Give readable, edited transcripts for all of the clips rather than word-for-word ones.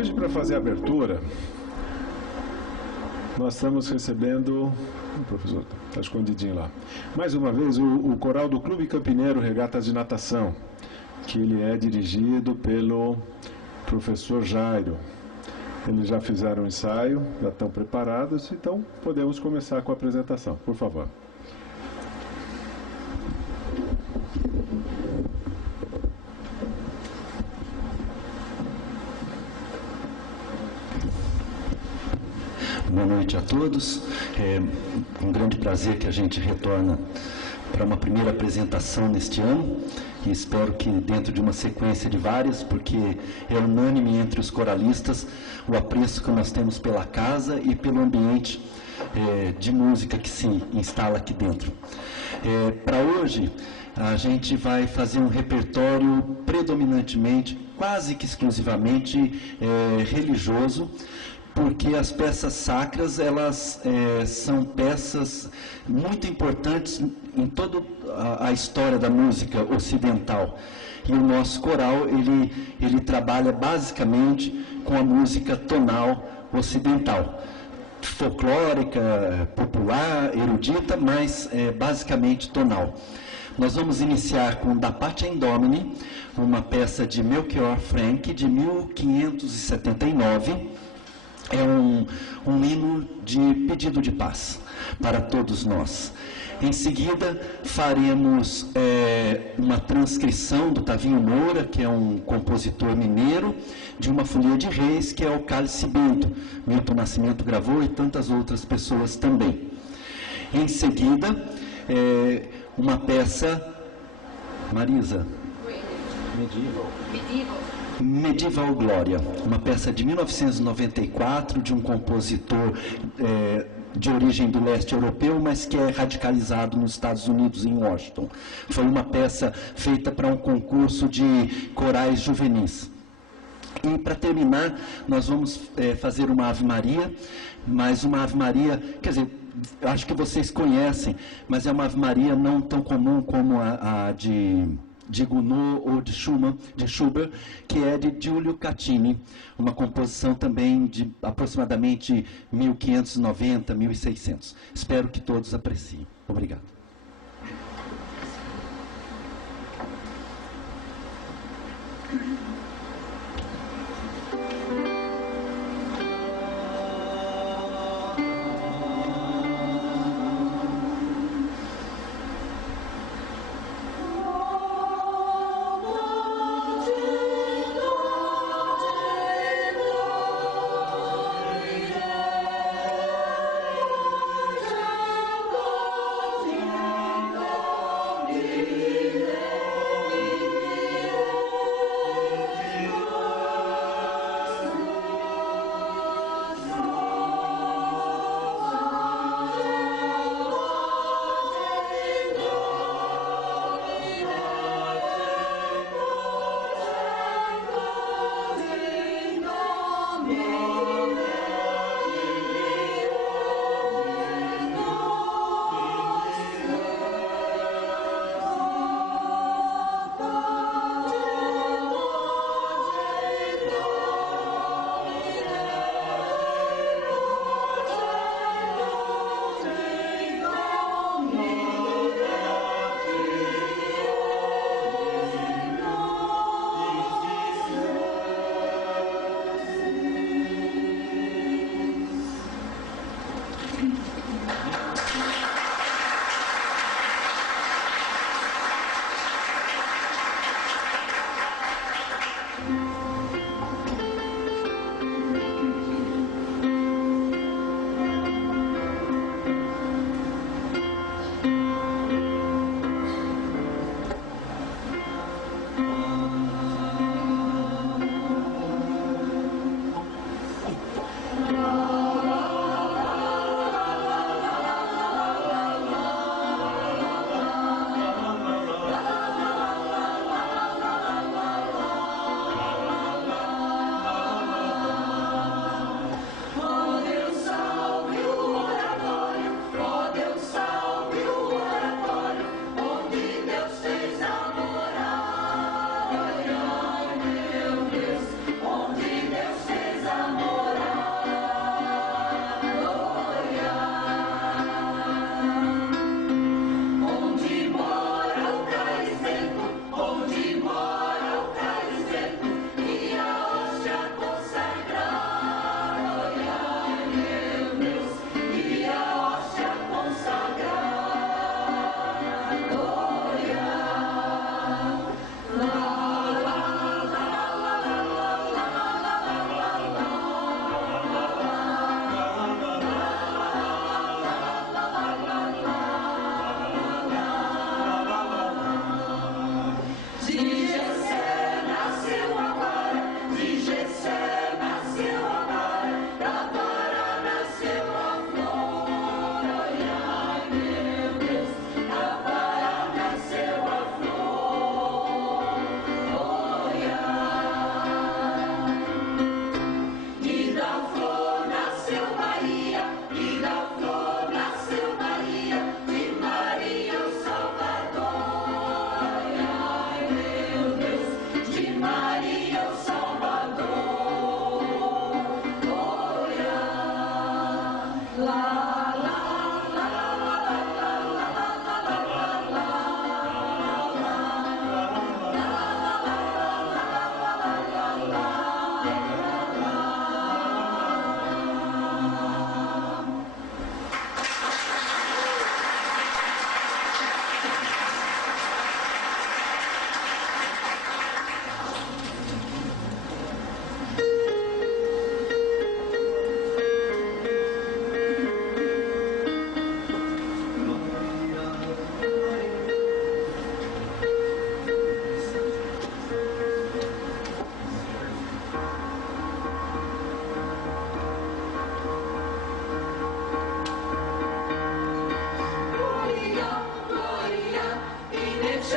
hoje, para fazer a abertura, nós estamos recebendo... O professor está escondidinho lá. Mais uma vez, o coral do Clube Campineiro Regatas de Natação, que ele é dirigido pelo professor Jairo. Eles já fizeram o ensaio, já estão preparados, então podemos começar com a apresentação. Por favor. Boa noite a todos. É um grande prazer que a gente retorna para uma primeira apresentação neste ano e espero que dentro de uma sequência de várias, porque é unânime entre os coralistas o apreço que nós temos pela casa e pelo ambiente de música que se instala aqui dentro. Para hoje, a gente vai fazer um repertório predominantemente, quase que exclusivamente religioso, porque as peças sacras, elas são peças muito importantes em toda a história da música ocidental. E o nosso coral, ele trabalha basicamente com a música tonal ocidental. Folclórica, popular, erudita, mas basicamente tonal. Nós vamos iniciar com Da Patia Domini, uma peça de Melchior Frank, de 1579, é um hino de pedido de paz para todos nós. Em seguida, faremos uma transcrição do Tavinho Moura, que é um compositor mineiro, de uma folia de reis, que é o Cálice Bento. Milton Nascimento gravou e tantas outras pessoas também. Em seguida, uma peça... Marisa? Medieval Glória, uma peça de 1994, de um compositor de origem do leste europeu, mas que é radicalizado nos Estados Unidos, em Washington. Foi uma peça feita para um concurso de corais juvenis. E, para terminar, nós vamos fazer uma Ave Maria, mas uma Ave Maria, quer dizer, acho que vocês conhecem, mas é uma Ave Maria não tão comum como a de Gounod ou de Schubert, que é de Giulio Caccini, uma composição também de aproximadamente 1590, 1600. Espero que todos apreciem. Obrigado. Yeah.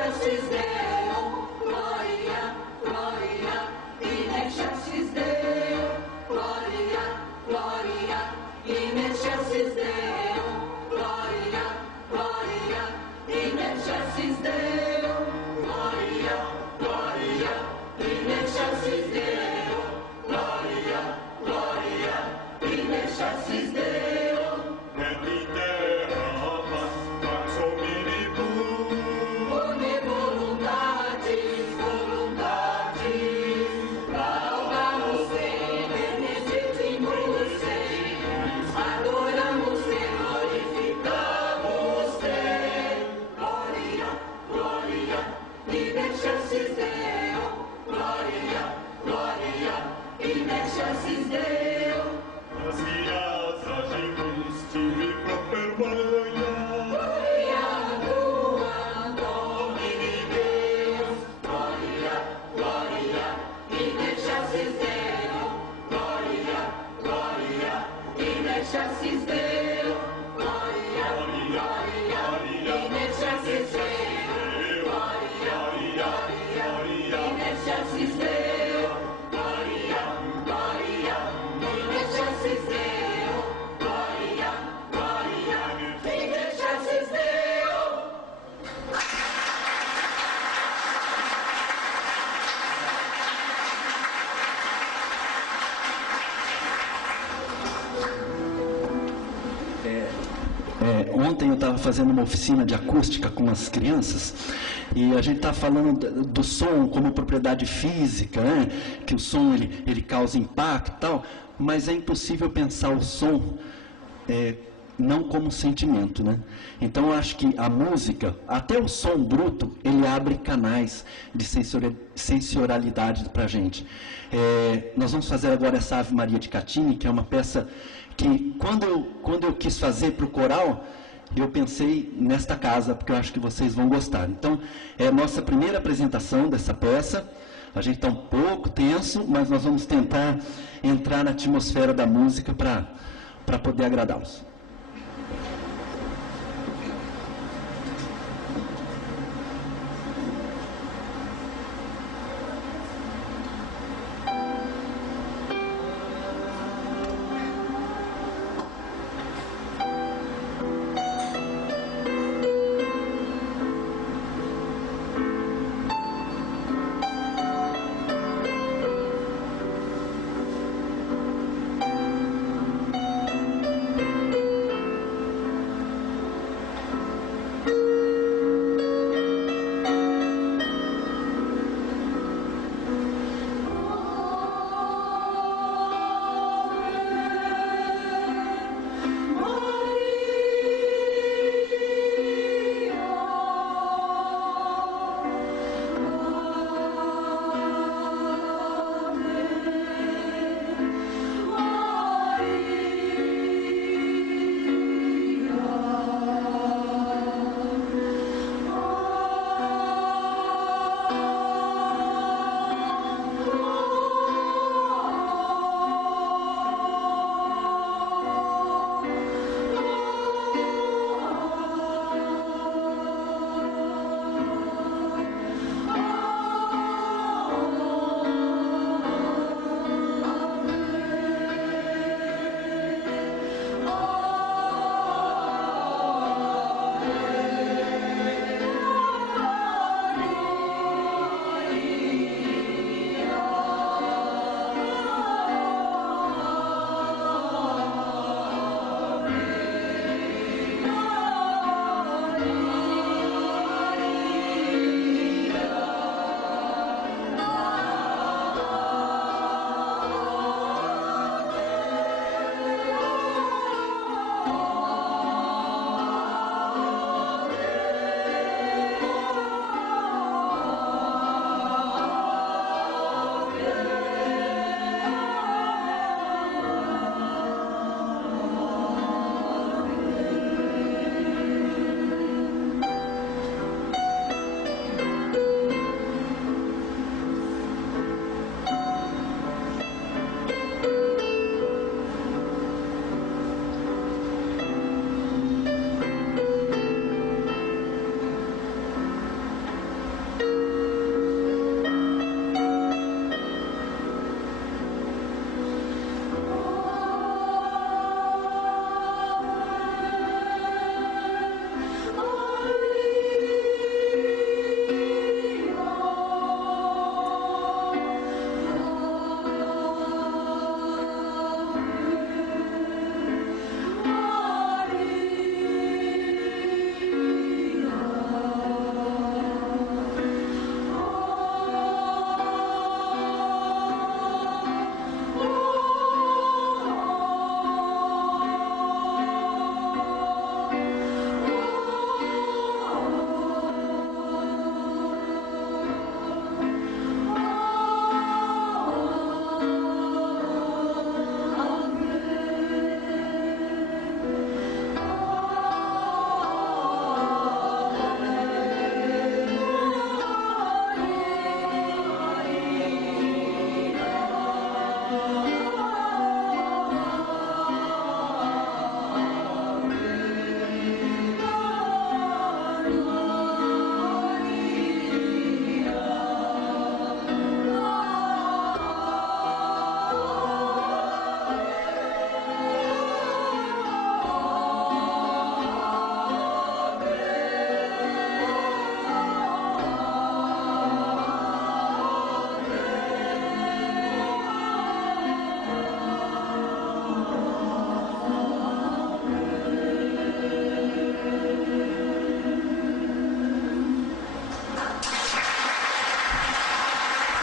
excelsis Deo, gloria, gloria, in excelsis Deo, gloria, gloria, in excelsis Deo, gloria, gloria, in excelsis Deo, gloria, gloria, in excelsis Deo, gloria, gloria, in excelsis Deo. Et in terra pax hominibus, Bone voluntatis, voluntatis, laudamus te, benedictimus te, adoramus te, glorificamos te. Gloria, gloria, in excelsis Deo, gloria, gloria, in excelsis Deo. Gratias agimus tibi proper Maria, Gloria tua, Domini Deus, gloria, gloria, in excelsis Deo, gloria, gloria, in excelsis Deo, gloria, gloria, in excelsis Deo, gloria, gloria, in excelsis Deo, gloria, gloria, in excelsis Deo, gloria, gloria, in excelsis Deo. Ontem eu estava fazendo uma oficina de acústica com as crianças e a gente está falando do som como propriedade física, né? Que o som ele causa impacto e tal, mas é impossível pensar o som não como sentimento, né? Então eu acho que a música, até o som bruto, ele abre canais de sensorialidade para a gente. Nós vamos fazer agora essa Ave Maria de Cattini, que é uma peça que quando eu quis fazer para o coral, eu pensei nesta casa, porque eu acho que vocês vão gostar. Então, é a nossa primeira apresentação dessa peça. A gente está um pouco tenso, mas nós vamos tentar entrar na atmosfera da música para poder agradá-los.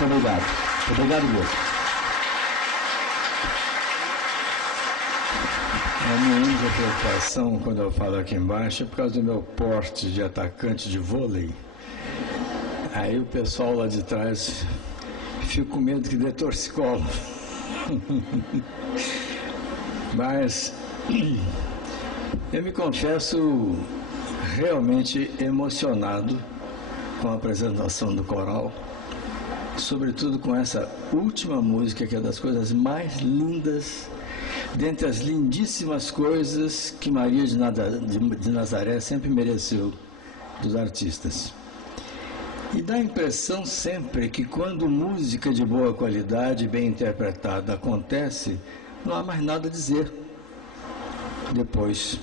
Muito obrigado. Obrigado mesmo. A minha única preocupação quando eu falo aqui embaixo é por causa do meu porte de atacante de vôlei. Aí o pessoal lá de trás fica com medo que dê torcicolo. Mas eu me confesso realmente emocionado com a apresentação do coral, sobretudo com essa última música, que é das coisas mais lindas, dentre as lindíssimas coisas que Maria de Nazaré sempre mereceu dos artistas. E dá a impressão sempre que quando música de boa qualidade, bem interpretada, acontece, não há mais nada a dizer depois.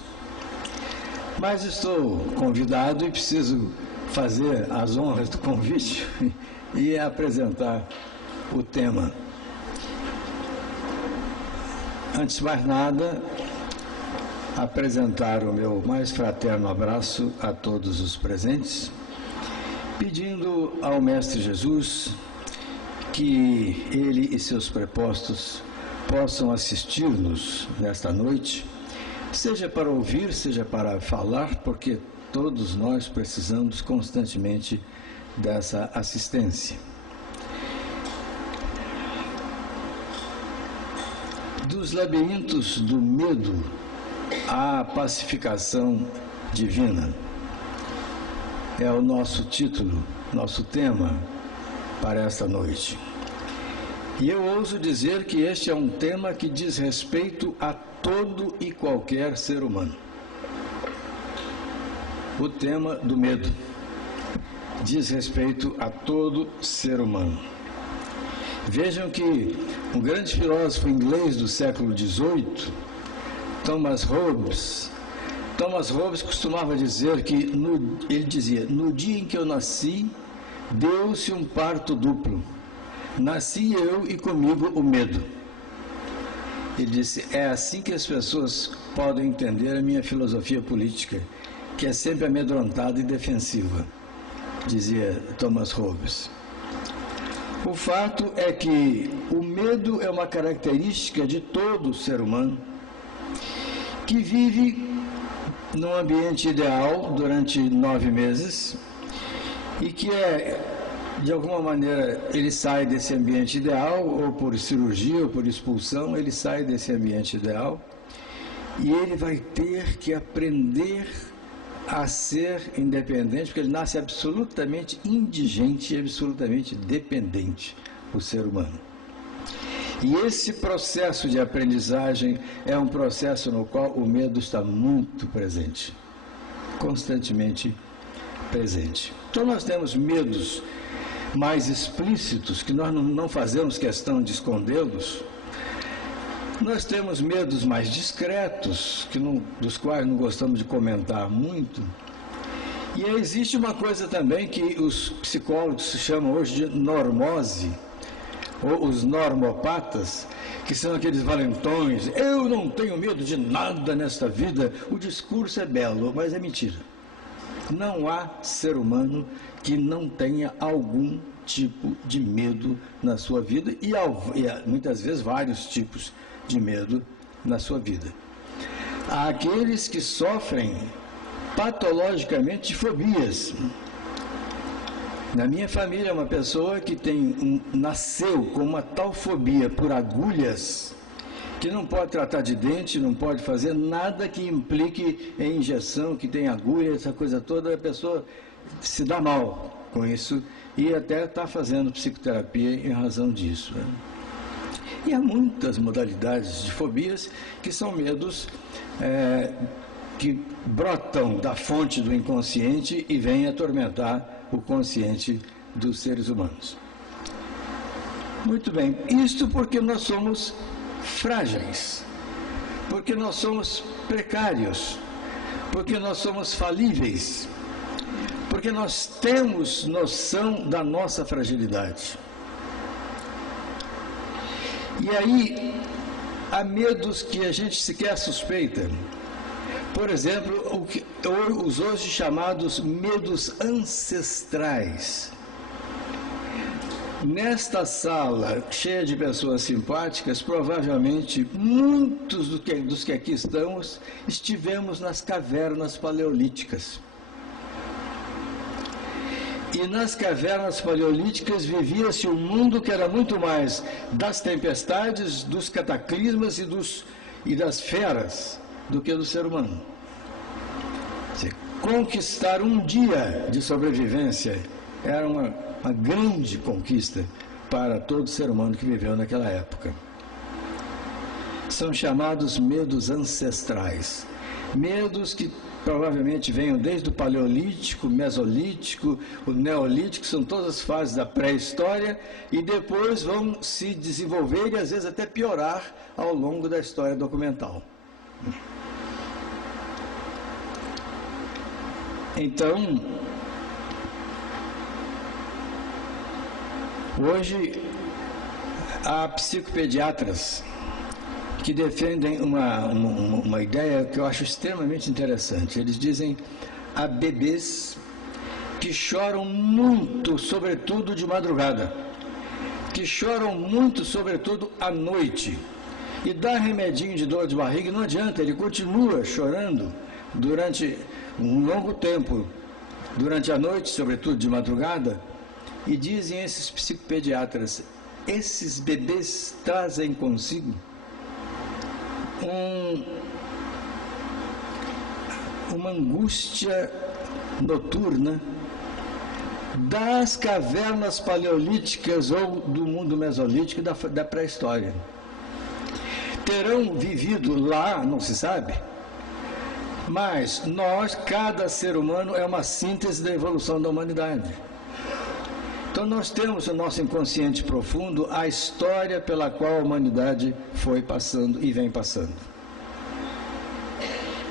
Mas estou convidado e preciso fazer as honras do convite e apresentar o tema. Antes de mais nada, apresentar o meu mais fraterno abraço a todos os presentes, pedindo ao Mestre Jesus que ele e seus prepostos possam assistir-nos nesta noite, seja para ouvir, seja para falar, porque todos nós precisamos constantemente dessa assistência. Dos labirintos do medo à pacificação divina é o nosso título, nosso tema para esta noite. E eu ouso dizer que este é um tema que diz respeito a todo e qualquer ser humano. O tema do medo diz respeito a todo ser humano. Vejam que um grande filósofo inglês do século XVIII, Thomas Hobbes costumava dizer que, ele dizia, no dia em que eu nasci, deu-se um parto duplo. Nasci eu e comigo o medo. Ele disse, é assim que as pessoas podem entender a minha filosofia política, que é sempre amedrontada e defensiva, dizia Thomas Hobbes. O fato é que o medo é uma característica de todo ser humano que vive num ambiente ideal durante 9 meses e que de alguma maneira, ele sai desse ambiente ideal, ou por cirurgia, ou por expulsão, ele sai desse ambiente ideal e ele vai ter que aprender a ser independente, porque ele nasce absolutamente indigente e absolutamente dependente, o ser humano. E esse processo de aprendizagem é um processo no qual o medo está muito presente, constantemente presente. Então nós temos medos mais explícitos, que nós não fazemos questão de escondê-los. Nós temos medos mais discretos, dos quais não gostamos de comentar muito. E existe uma coisa também que os psicólogos chamam hoje de normose, ou os normopatas, que são aqueles valentões. Eu não tenho medo de nada nesta vida. O discurso é belo, mas é mentira. Não há ser humano que não tenha algum tipo de medo na sua vida e muitas vezes vários tipos de medo na sua vida. Há aqueles que sofrem patologicamente de fobias. Na minha família, uma pessoa que nasceu com uma tal fobia por agulhas que não pode tratar de dente, não pode fazer nada que implique em injeção, que tem agulha, essa coisa toda, a pessoa se dá mal com isso e até está fazendo psicoterapia em razão disso. E há muitas modalidades de fobias que são medos que brotam da fonte do inconsciente e vêm atormentar o consciente dos seres humanos. Muito bem, isto porque nós somos frágeis, porque nós somos precários, porque nós somos falíveis, porque nós temos noção da nossa fragilidade. E aí, há medos que a gente sequer suspeita. Por exemplo, os hoje chamados medos ancestrais. Nesta sala cheia de pessoas simpáticas, provavelmente muitos dos que aqui estamos estivemos nas cavernas paleolíticas. E nas cavernas paleolíticas vivia-se um mundo que era muito mais das tempestades, dos cataclismas e das feras do que do ser humano. Conquistar um dia de sobrevivência era uma grande conquista para todo ser humano que viveu naquela época. São chamados medos ancestrais. Medos que provavelmente venham desde o Paleolítico, Mesolítico, o Neolítico, são todas as fases da pré-história e depois vão se desenvolver e às vezes até piorar ao longo da história documental. Então, hoje há psicopediatras que defendem uma ideia que eu acho extremamente interessante. Eles dizem há bebês que choram muito, sobretudo de madrugada, que choram muito, sobretudo à noite, e dá remedinho de dor de barriga, e não adianta, ele continua chorando durante um longo tempo, durante a noite, sobretudo de madrugada, e dizem esses psicopediatras, esses bebês trazem consigo uma angústia noturna das cavernas paleolíticas ou do mundo mesolítico da pré-história. Terão vivido lá, não se sabe, mas nós, cada ser humano é uma síntese da evolução da humanidade. Então nós temos no nosso inconsciente profundo a história pela qual a humanidade foi passando e vem passando.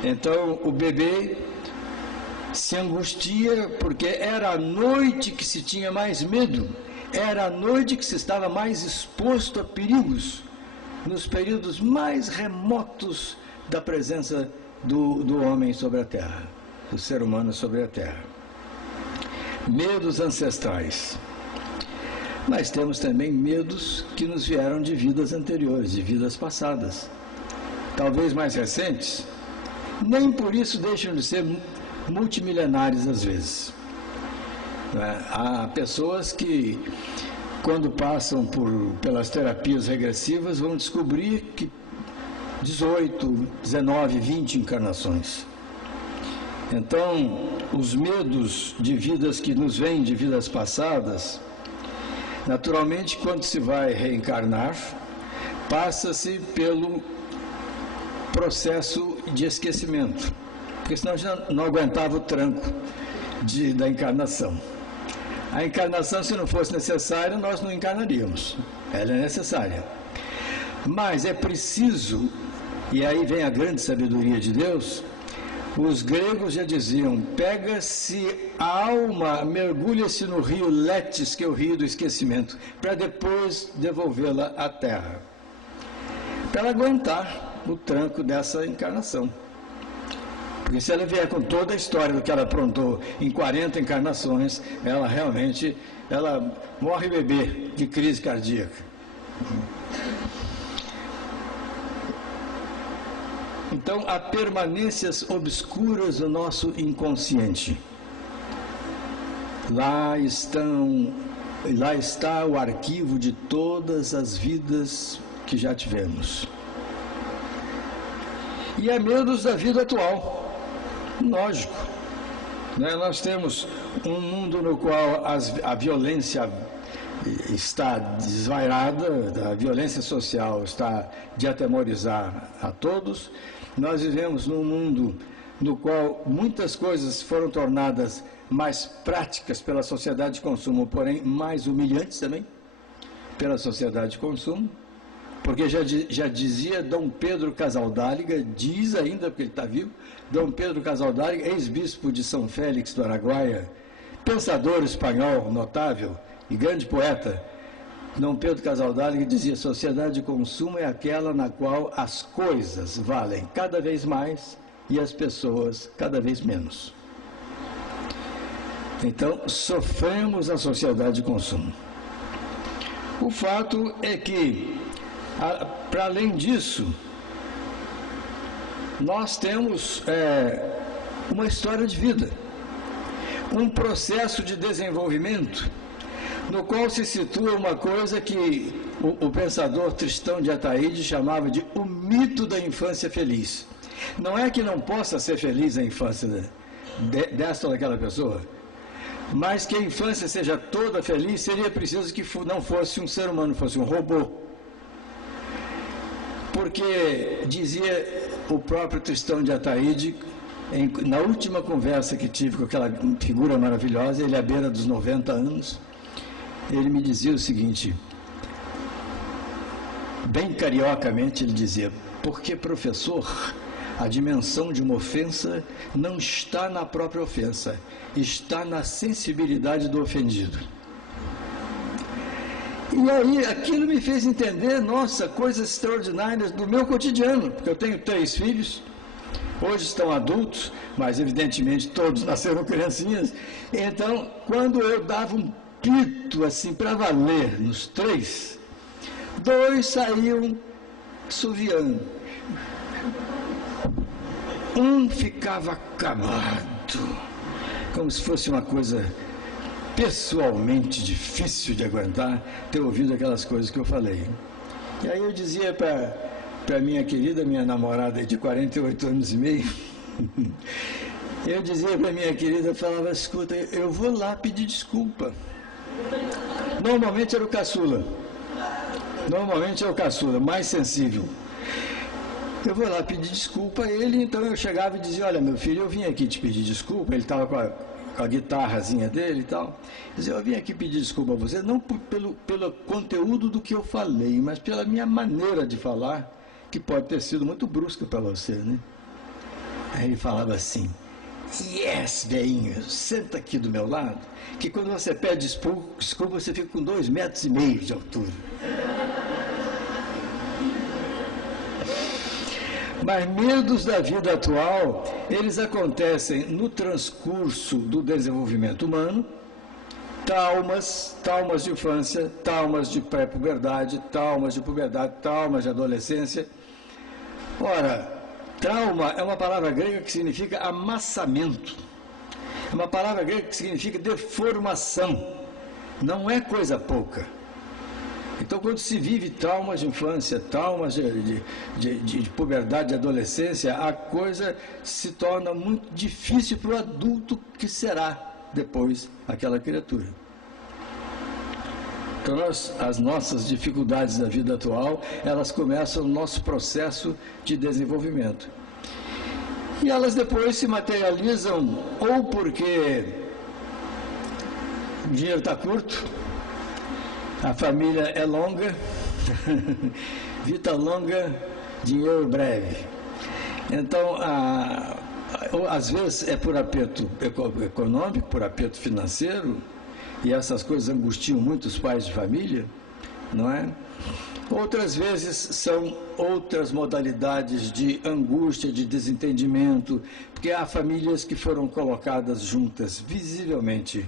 Então o bebê se angustia porque era a noite que se tinha mais medo, era a noite que se estava mais exposto a perigos, nos períodos mais remotos da presença do homem sobre a Terra, do ser humano sobre a Terra. Medos ancestrais. Mas temos também medos que nos vieram de vidas anteriores, de vidas passadas, talvez mais recentes, nem por isso deixam de ser multimilenares às vezes. Há pessoas que, quando passam pelas terapias regressivas, vão descobrir que 18, 19, 20 encarnações. Então, os medos de vidas que nos vêm de vidas passadas, naturalmente, quando se vai reencarnar, passa-se pelo processo de esquecimento, porque senão já não aguentava o tranco da encarnação. A encarnação, se não fosse necessária, nós não encarnaríamos. Ela é necessária. Mas é preciso, e aí vem a grande sabedoria de Deus, os gregos já diziam, pega-se a alma, mergulha-se no rio Letes, que é o rio do esquecimento, para depois devolvê-la à terra, para ela aguentar o tranco dessa encarnação. Porque se ela vier com toda a história do que ela aprontou em 40 encarnações, ela realmente morre bebê de crise cardíaca. Então, há permanências obscuras no nosso inconsciente. Lá está o arquivo de todas as vidas que já tivemos. E há medos da vida atual. Lógico. Nós temos um mundo no qual a violência está desvairada, a violência social está de atemorizar a todos. Nós vivemos num mundo no qual muitas coisas foram tornadas mais práticas pela sociedade de consumo, porém mais humilhantes também pela sociedade de consumo, porque já dizia Dom Pedro Casaldáliga, diz ainda, porque ele está vivo, Dom Pedro Casaldáliga, ex-bispo de São Félix do Araguaia, pensador espanhol notável e grande poeta. Dom Pedro Casaldáliga dizia: sociedade de consumo é aquela na qual as coisas valem cada vez mais e as pessoas cada vez menos. Então, sofremos a sociedade de consumo. O fato é que, para além disso, nós temos uma história de vida, um processo de desenvolvimento, no qual se situa uma coisa que o pensador Tristão de Ataíde chamava de o mito da infância feliz. Não é que não possa ser feliz a infância desta ou daquela pessoa, mas que a infância seja toda feliz, seria preciso que não fosse um ser humano, fosse um robô. Porque, dizia o próprio Tristão de Ataíde, na última conversa que tive com aquela figura maravilhosa, ele à beira dos 90 anos, ele me dizia o seguinte, bem cariocamente ele dizia, porque, professor, a dimensão de uma ofensa não está na própria ofensa, está na sensibilidade do ofendido. E aí, aquilo me fez entender, nossa, coisas extraordinárias do meu cotidiano, porque eu tenho 3 filhos, hoje estão adultos, mas evidentemente todos nasceram criancinhas. Então, quando eu dava um pito assim para valer nos 3, 2 saíam assoviando. Um ficava acabado, como se fosse uma coisa pessoalmente difícil de aguentar, ter ouvido aquelas coisas que eu falei. E aí eu dizia para minha querida, minha namorada de 48 anos e meio, eu dizia para minha querida, eu falava, escuta, eu vou lá pedir desculpa. Normalmente era o caçula, mais sensível. Eu vou lá pedir desculpa a ele, então eu chegava e dizia, olha, meu filho, eu vim aqui te pedir desculpa, ele estava com a guitarrazinha dele e tal. Dizia, eu vim aqui pedir desculpa a você, não pelo conteúdo do que eu falei, mas pela minha maneira de falar, que pode ter sido muito brusca para você, né? Aí ele falava assim, yes, velhinho, senta aqui do meu lado, que quando você pede desculpa, você fica com 2,5 metros de altura. Mas medos da vida atual, eles acontecem no transcurso do desenvolvimento humano, traumas de infância, traumas de pré-puberdade, traumas de puberdade, traumas de adolescência. Ora, trauma é uma palavra grega que significa amassamento, é uma palavra grega que significa deformação, não é coisa pouca. Então, quando se vive traumas de infância, traumas de puberdade, de adolescência, a coisa se torna muito difícil para o adulto que será depois aquela criatura. Então, as nossas dificuldades da vida atual, elas começam no nosso processo de desenvolvimento. E elas depois se materializam ou porque o dinheiro está curto, a família é longa, vida longa, dinheiro breve. Então, às vezes é por aperto econômico, por aperto financeiro, e essas coisas angustiam muito os pais de família, não é? Outras vezes são outras modalidades de angústia, de desentendimento, porque há famílias que foram colocadas juntas visivelmente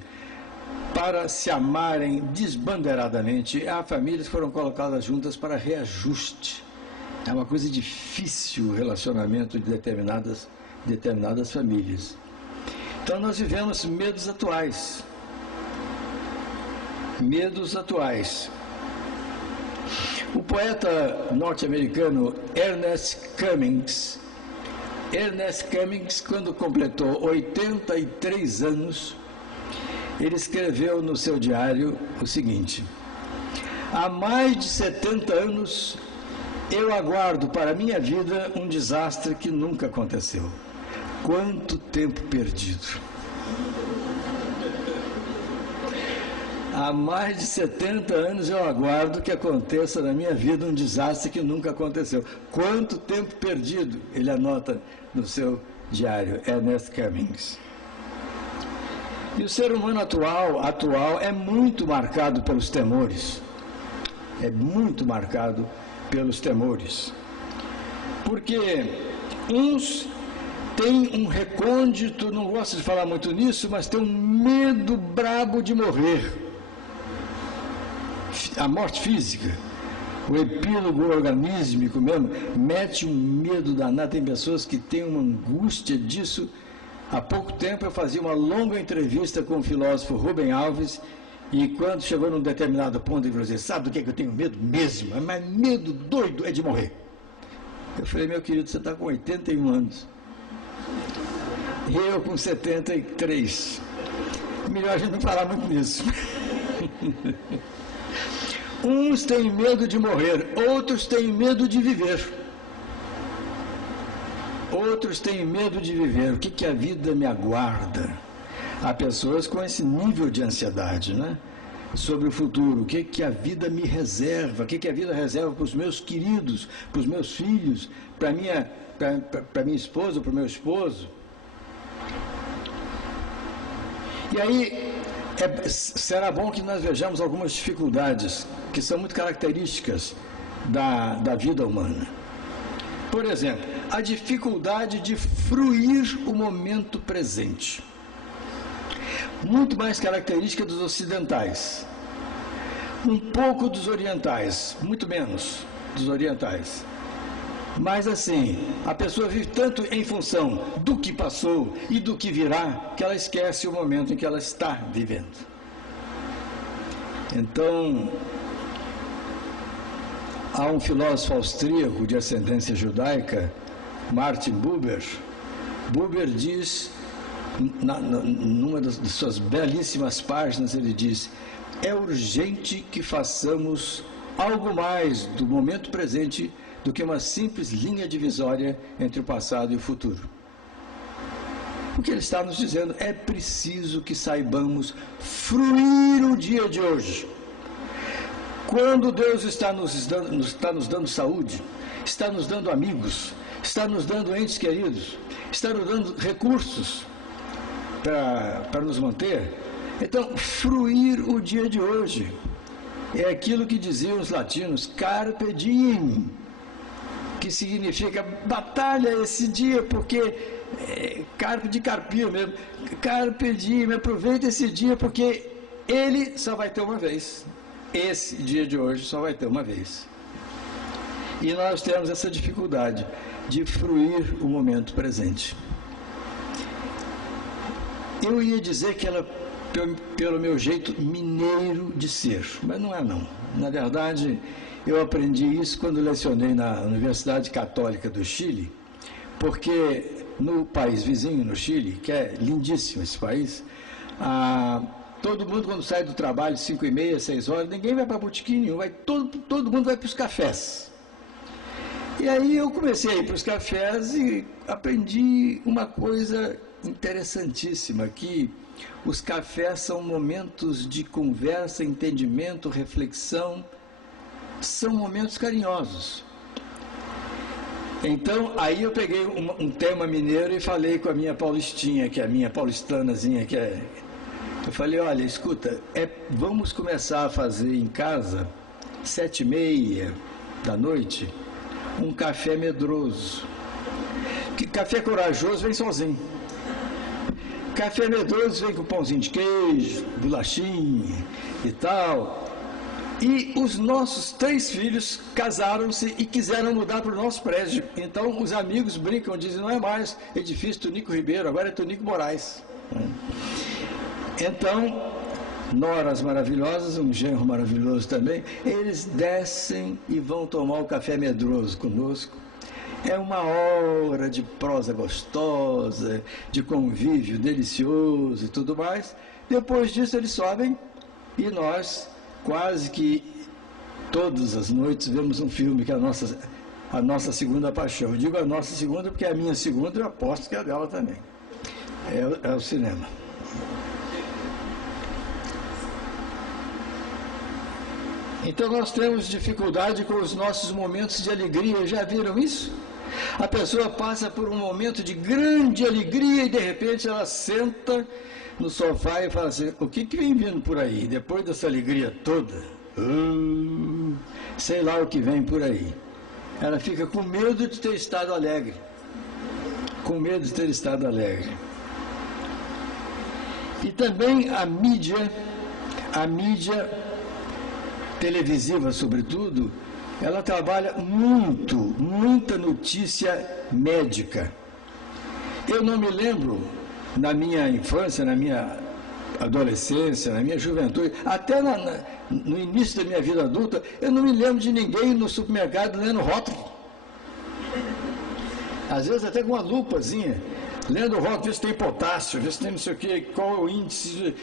para se amarem desbandeiradamente, há famílias que foram colocadas juntas para reajuste. É uma coisa difícil o relacionamento de determinadas famílias. Então nós vivemos medos atuais. O poeta norte-americano Ernest Cummings, quando completou 83 anos, ele escreveu no seu diário o seguinte: há mais de 70 anos eu aguardo para a minha vida um desastre que nunca aconteceu. Quanto tempo perdido! Há mais de 70 anos eu aguardo que aconteça na minha vida um desastre que nunca aconteceu. Quanto tempo perdido! Ele anota no seu diário, Ernest Cummings. E o ser humano atual é muito marcado pelos temores. É muito marcado pelos temores. Porque uns têm um recôndito, não gosto de falar muito nisso, mas tem um medo brabo de morrer. a morte física, o epílogo organísmico mesmo, mete um medo danado. Tem pessoas que têm uma angústia disso. Há pouco tempo eu fazia uma longa entrevista com o filósofo Rubem Alves, e quando chegou num determinado ponto, ele falou assim: sabe do que eu tenho medo mesmo? Mas medo doido é de morrer. Eu falei: meu querido, você está com 81 anos. E eu com 73. Melhor a gente não falar muito nisso. Uns têm medo de morrer, outros têm medo de viver. Outros têm medo de viver. O que a vida me aguarda? Há pessoas com esse nível de ansiedade, né? Sobre o futuro. O que a vida me reserva? O que a vida reserva para os meus queridos, para os meus filhos, para minha esposa, para o meu esposo? E aí, será bom que nós vejamos algumas dificuldades que são muito características da vida humana. Por exemplo, a dificuldade de fruir o momento presente. Muito mais característica dos ocidentais. Um pouco dos orientais, muito menos dos orientais. Mas assim, a pessoa vive tanto em função do que passou e do que virá, que ela esquece o momento em que ela está vivendo. Então, há um filósofo austríaco de ascendência judaica, Martin Buber. Buber diz, numa das suas belíssimas páginas, ele diz: é urgente que façamos algo mais do momento presente do que uma simples linha divisória entre o passado e o futuro. O que ele está nos dizendo: é preciso que saibamos fruir o dia de hoje. Quando Deus está nos dando saúde, está nos dando amigos, está nos dando entes queridos, está nos dando recursos para nos manter, então, fruir o dia de hoje é aquilo que diziam os latinos: carpe diem, que significa batalha esse dia, porque carpe de carpio mesmo, carpe diem, aproveita esse dia, porque ele só vai ter uma vez. Esse dia de hoje só vai ter uma vez. E nós temos essa dificuldade de fruir o momento presente. Eu ia dizer que ela, pelo meu jeito mineiro de ser, mas não é não. Na verdade, eu aprendi isso quando lecionei na Universidade Católica do Chile, porque no país vizinho, no Chile, que é lindíssimo esse país, todo mundo, quando sai do trabalho, 5h30, 6 horas, ninguém vai para botequim nenhum, todo mundo vai para os cafés. E aí eu comecei a ir para os cafés e aprendi uma coisa interessantíssima, que os cafés são momentos de conversa, entendimento, reflexão, são momentos carinhosos. Então, aí eu peguei um tema mineiro e falei com a minha paulistinha, que é a minha paulistanazinha, que é... Eu falei: olha, escuta, vamos começar a fazer em casa, 7h30 da noite, um café medroso. Que café corajoso vem sozinho. Café medroso vem com pãozinho de queijo, bolachinha e tal. E os nossos 3 filhos casaram-se e quiseram mudar para o nosso prédio. Então os amigos brincam, dizem: não é mais edifício Tonico Ribeiro, agora é Tonico Moraes. Então, noras maravilhosas, um genro maravilhoso também, eles descem e vão tomar o café medroso conosco. É uma hora de prosa gostosa, de convívio delicioso e tudo mais. Depois disso eles sobem e nós, quase que todas as noites, vemos um filme que é a nossa segunda paixão. Eu digo a nossa segunda porque é a minha segunda, eu aposto que é a dela também. É o cinema. Então nós temos dificuldade com os nossos momentos de alegria. Já viram isso? A pessoa passa por um momento de grande alegria e de repente ela senta no sofá e fala assim: o que vem vindo por aí? Depois dessa alegria toda, sei lá o que vem por aí. Ela fica com medo de ter estado alegre. Com medo de ter estado alegre. E também a mídia televisiva sobretudo, ela trabalha muita notícia médica. Eu não me lembro, na minha infância, na minha adolescência, na minha juventude, até no início da minha vida adulta, eu não me lembro de ninguém no supermercado lendo rótulo. Às vezes até com uma lupazinha, lendo o rótulo, vê se tem potássio, vê se tem não sei o quê, qual é o índice.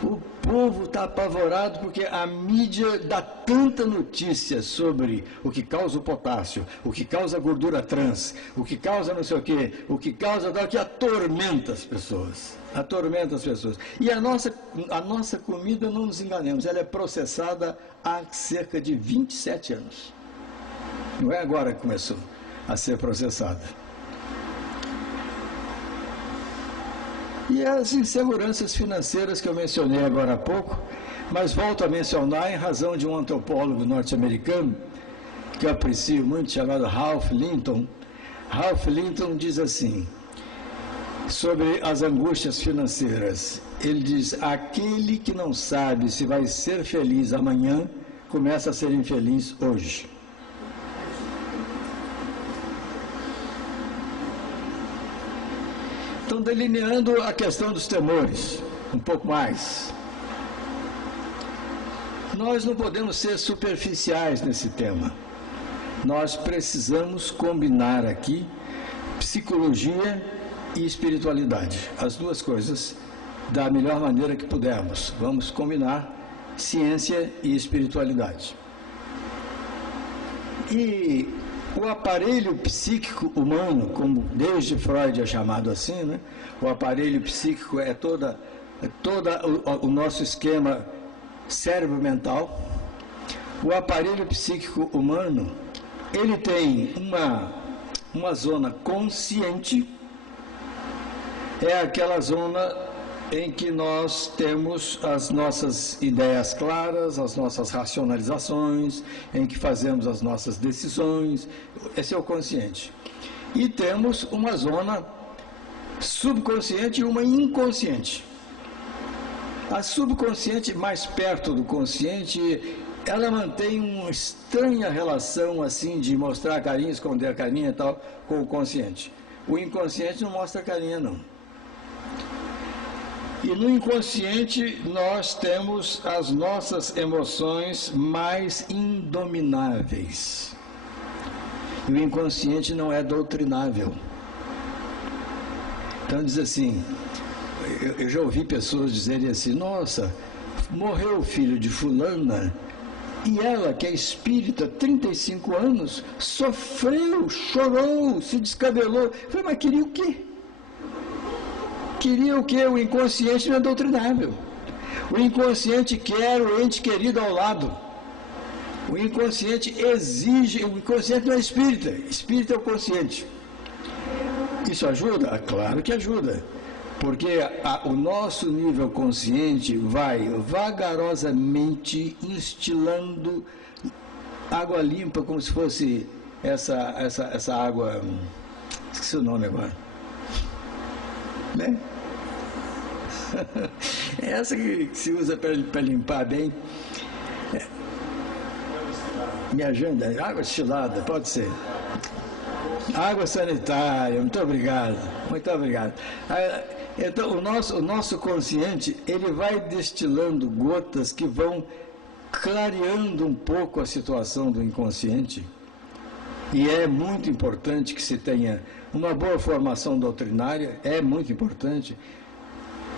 O povo está apavorado porque a mídia dá tanta notícia sobre o que causa o potássio, o que causa a gordura trans, o que causa não sei o quê, o que causa que atormenta as pessoas. Atormenta as pessoas. E a nossa comida, não nos enganemos, ela é processada há cerca de 27 anos. Não é agora que começou a ser processada. E as inseguranças financeiras que eu mencionei agora há pouco, mas volto a mencionar em razão de um antropólogo norte-americano, que eu aprecio muito, chamado Ralph Linton. Ralph Linton diz assim, sobre as angústias financeiras, ele diz: aquele que não sabe se vai ser feliz amanhã, começa a ser infeliz hoje. Estão delineando a questão dos temores, um pouco mais. Nós não podemos ser superficiais nesse tema. Nós precisamos combinar aqui psicologia e espiritualidade, as duas coisas, da melhor maneira que pudermos. Vamos combinar ciência e espiritualidade. E o aparelho psíquico humano, como desde Freud é chamado assim, né? O aparelho psíquico é todo o nosso esquema cérebro-mental. O aparelho psíquico humano, ele tem uma zona consciente, é aquela zona em que nós temos as nossas ideias claras, as nossas racionalizações, em que fazemos as nossas decisões. Esse é o consciente. E temos uma zona subconsciente e uma inconsciente. A subconsciente, mais perto do consciente, ela mantém uma estranha relação assim de mostrar carinho, esconder a carinha e tal, com o consciente. O inconsciente não mostra carinha, não. E no inconsciente nós temos as nossas emoções mais indomináveis. E o inconsciente não é doutrinável. Então diz assim, eu já ouvi pessoas dizerem assim: nossa, morreu o filho de fulana e ela, que é espírita, 35 anos, sofreu, chorou, se descabelou. Eu falei, mas queria o quê? Queria o quê? O inconsciente não é doutrinável. O inconsciente quer o ente querido ao lado. O inconsciente exige... O inconsciente não é espírita. Espírita é o consciente. Isso ajuda? Claro que ajuda. Porque o nosso nível consciente vai vagarosamente instilando água limpa, como se fosse essa água... Esqueci o nome agora. Né? Essa que se usa para limpar bem. Me ajuda, água destilada, pode ser. Água sanitária, muito obrigado. Muito obrigado. Então, o nosso consciente, ele vai destilando gotas que vão clareando um pouco a situação do inconsciente. E é muito importante que se tenha uma boa formação doutrinária, é muito importante,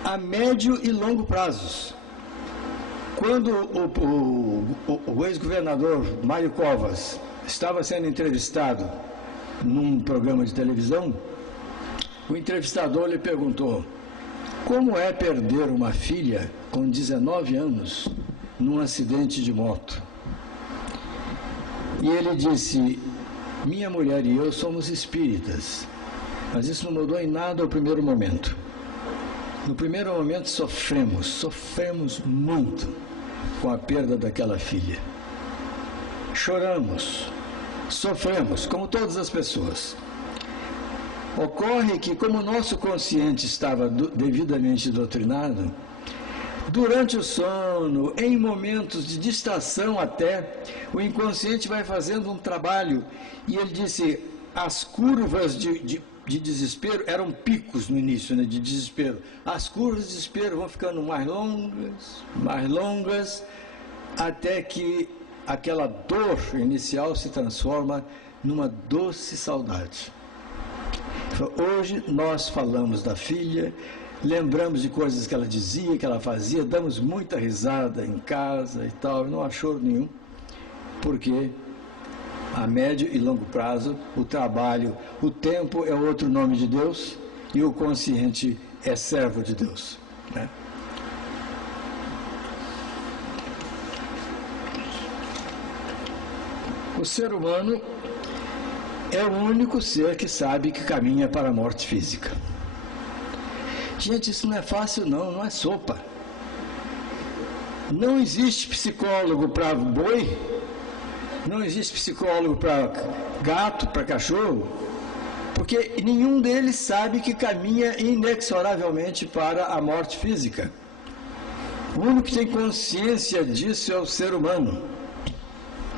a médio e longo prazos. Quando o ex-governador Mário Covas estava sendo entrevistado num programa de televisão, o entrevistador lhe perguntou: como é perder uma filha com 19 anos num acidente de moto? E ele disse: minha mulher e eu somos espíritas, mas isso não mudou em nada ao primeiro momento. No primeiro momento sofremos muito com a perda daquela filha. Choramos, sofremos, como todas as pessoas. Ocorre que, como o nosso consciente estava devidamente doutrinado, Durante o sono, em momentos de distração até, o inconsciente vai fazendo um trabalho. E ele disse, as curvas de desespero eram picos no início, né, de desespero. As curvas de desespero vão ficando mais longas, até que aquela dor inicial se transforma numa doce saudade. Hoje nós falamos da filha, lembramos de coisas que ela dizia, que ela fazia, damos muita risada em casa e tal, não há choro nenhum, porque a médio e longo prazo, o trabalho, o tempo é outro nome de Deus e o consciente é servo de Deus, né? O ser humano é o único ser que sabe que caminha para a morte física. Gente, isso não é fácil não, não é sopa. Não existe psicólogo para boi, não existe psicólogo para gato, para cachorro, porque nenhum deles sabe que caminha inexoravelmente para a morte física. O único que tem consciência disso é o ser humano.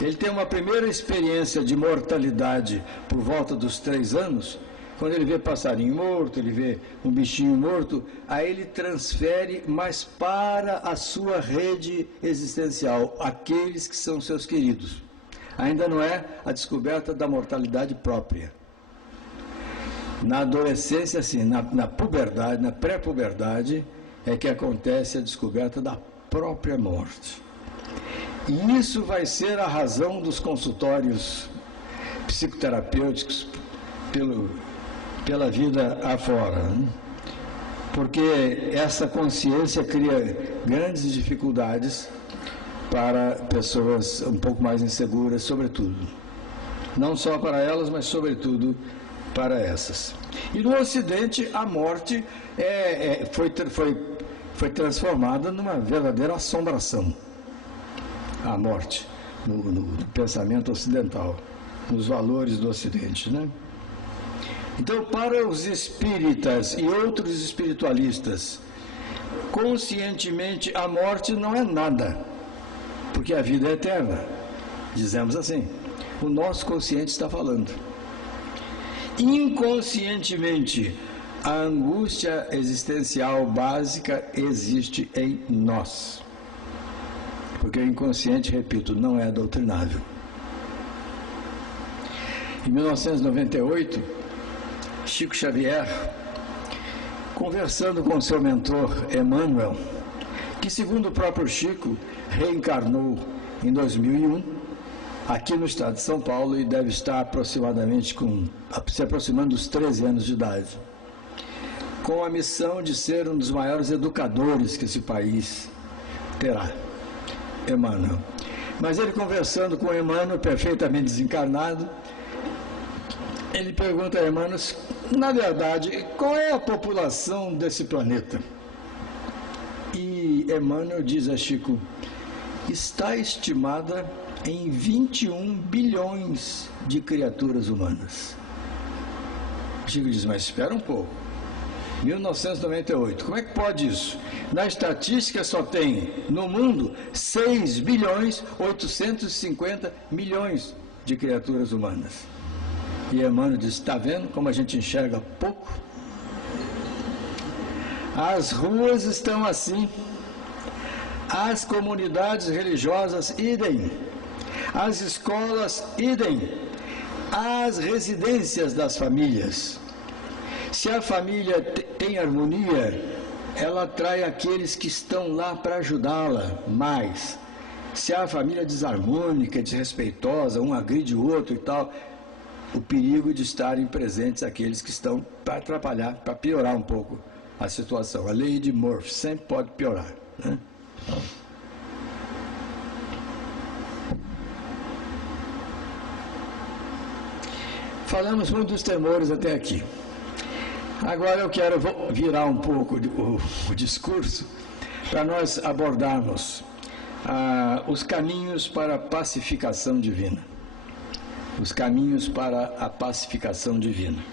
Ele tem uma primeira experiência de mortalidade por volta dos 3 anos, quando ele vê passarinho morto, ele vê um bichinho morto, aí ele transfere, mas para a sua rede existencial, aqueles que são seus queridos. Ainda não é a descoberta da mortalidade própria. Na adolescência, sim, na puberdade, na pré-puberdade, é que acontece a descoberta da própria morte. E isso vai ser a razão dos consultórios psicoterapêuticos pela vida afora, né? Porque essa consciência cria grandes dificuldades para pessoas um pouco mais inseguras, sobretudo. Não só para elas, mas sobretudo para essas. E no Ocidente, a morte foi transformada numa verdadeira assombração. A morte, no pensamento ocidental, nos valores do Ocidente, né? Então, para os espíritas e outros espiritualistas, conscientemente a morte não é nada, porque a vida é eterna, dizemos assim. O nosso consciente está falando. Inconscientemente, a angústia existencial básica existe em nós. Porque o inconsciente, repito, não é doutrinável. Em 1998, Chico Xavier, conversando com seu mentor Emmanuel, que segundo o próprio Chico, reencarnou em 2001, aqui no estado de São Paulo, e deve estar aproximadamente se aproximando dos 13 anos de idade, com a missão de ser um dos maiores educadores que esse país terá. Emmanuel. Mas ele conversando com Emmanuel, perfeitamente desencarnado, ele pergunta a Emmanuel, na verdade, qual é a população desse planeta? E Emmanuel diz a Chico, está estimada em 21 bilhões de criaturas humanas. Chico diz, mas espera um pouco. 1998, como é que pode isso? Na estatística só tem, no mundo, 6 bilhões 850 milhões de criaturas humanas. E Emmanuel diz, está vendo como a gente enxerga pouco? As ruas estão assim, as comunidades religiosas, idem, as escolas, idem, as residências das famílias. Se a família tem harmonia, ela atrai aqueles que estão lá para ajudá-la mais. Se a família é desarmônica, desrespeitosa, um agride o outro e tal, o perigo de estarem presentes aqueles que estão para atrapalhar, para piorar um pouco a situação. A lei de Murphy sempre pode piorar, né? Falamos muito dos temores até aqui. Agora eu quero virar um pouco o discurso para nós abordarmos os caminhos para a pacificação divina. Os caminhos para a pacificação divina.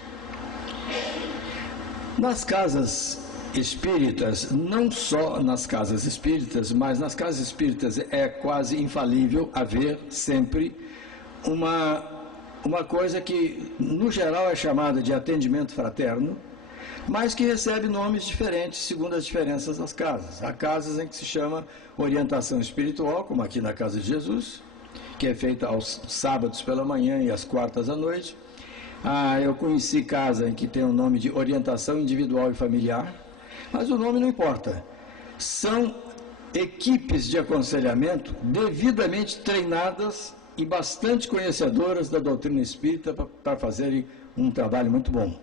Nas casas espíritas, não só nas casas espíritas, mas nas casas espíritas é quase infalível haver sempre uma coisa que, no geral, é chamada de atendimento fraterno, mas que recebe nomes diferentes segundo as diferenças das casas. Há casas em que se chama orientação espiritual, como aqui na Casa de Jesus, que é feita aos sábados pela manhã e às quartas à noite. Eu conheci casa em que tem o nome de orientação individual e familiar, mas o nome não importa. São equipes de aconselhamento devidamente treinadas e bastante conhecedoras da doutrina espírita para fazerem um trabalho muito bom,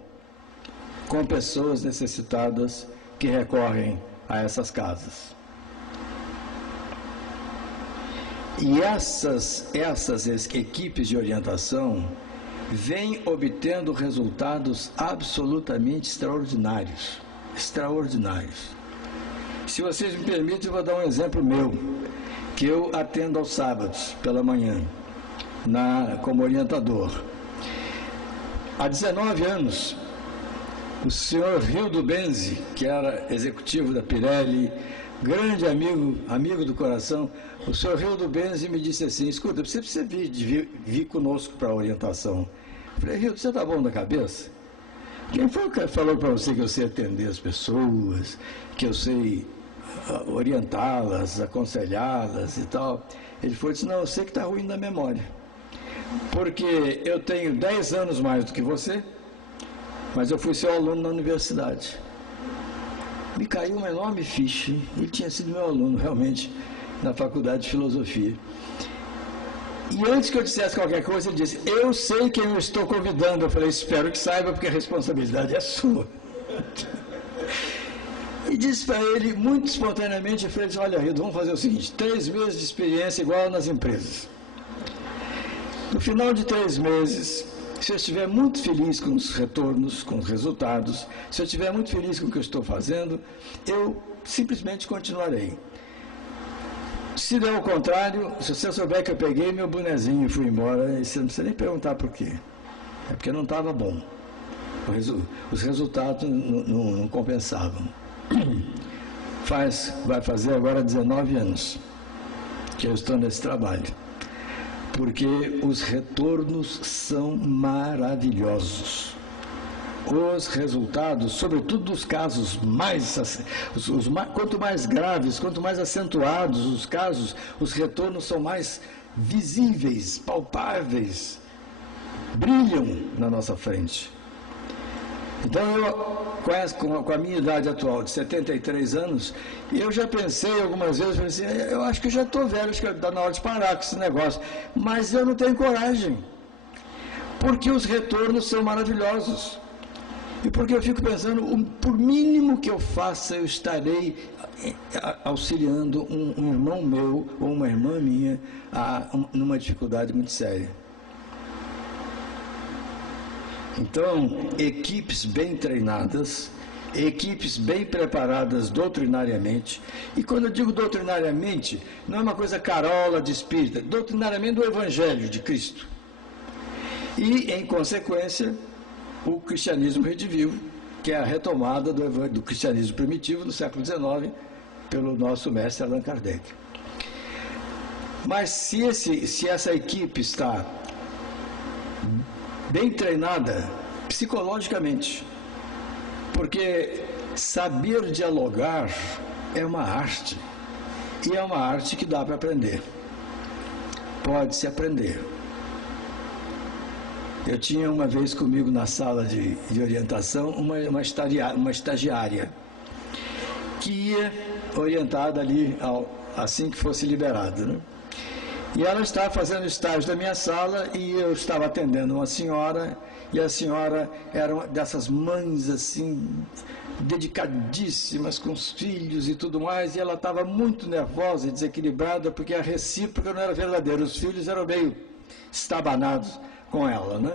com pessoas necessitadas que recorrem a essas casas. E essas equipes de orientação vêm obtendo resultados absolutamente extraordinários. Se vocês me permitem, eu vou dar um exemplo meu, que eu atendo aos sábados pela manhã, como orientador. Há 19 anos, o senhor Rildo Benzi, que era executivo da Pirelli, grande amigo do coração, o senhor Rildo Benzi me disse assim: escuta, você precisa vir conosco para a orientação. Eu falei: Rildo, você está bom da cabeça? Quem foi que falou para você que eu sei atender as pessoas, que eu sei orientá-las, aconselhá-las e tal? Ele falou: não, eu sei que está ruim da memória, porque eu tenho 10 anos mais do que você, mas eu fui seu aluno na universidade. Me caiu uma enorme ficha. Ele tinha sido meu aluno, realmente, na faculdade de filosofia. E antes que eu dissesse qualquer coisa, ele disse: eu sei quem eu estou convidando. Eu falei: espero que saiba, porque a responsabilidade é sua. E disse para ele, muito espontaneamente, eu falei: olha, Rildo, vamos fazer o seguinte, 3 meses de experiência igual nas empresas. No final de 3 meses, se eu estiver muito feliz com os retornos, com os resultados, se eu estiver muito feliz com o que eu estou fazendo, eu simplesmente continuarei. Se der o contrário, se você souber que eu peguei meu bonezinho e fui embora, você não precisa nem perguntar por quê. É porque não estava bom. Os resultados não compensavam. Vai fazer agora 19 anos que eu estou nesse trabalho. Porque os retornos são maravilhosos. Os resultados, sobretudo dos casos quanto mais graves, quanto mais acentuados os casos, os retornos são mais visíveis, palpáveis, brilham na nossa frente. Então, com a minha idade atual de 73 anos, eu já pensei algumas vezes, assim, eu acho que eu já estou velho, acho que está na hora de parar com esse negócio, mas eu não tenho coragem, porque os retornos são maravilhosos. E porque eu fico pensando, por mínimo que eu faça, eu estarei auxiliando um irmão meu ou uma irmã minha numa dificuldade muito séria. Então, equipes bem treinadas, equipes bem preparadas doutrinariamente, e quando eu digo doutrinariamente, não é uma coisa carola de espírita, doutrinariamente do Evangelho de Cristo. E, em consequência, o cristianismo redivivo, que é a retomada do cristianismo primitivo no século XIX, pelo nosso mestre Allan Kardec. Mas se essa equipe está bem treinada psicologicamente, porque saber dialogar é uma arte, e é uma arte que dá para aprender, pode-se aprender. Eu tinha uma vez comigo na sala de orientação uma estagiária que ia orientada ali assim que fosse liberada, né? E ela estava fazendo estágio da minha sala e eu estava atendendo uma senhora, e a senhora era uma dessas mães assim, dedicadíssimas com os filhos e tudo mais, e ela estava muito nervosa e desequilibrada porque a recíproca não era verdadeira, os filhos eram meio estabanados com ela, né?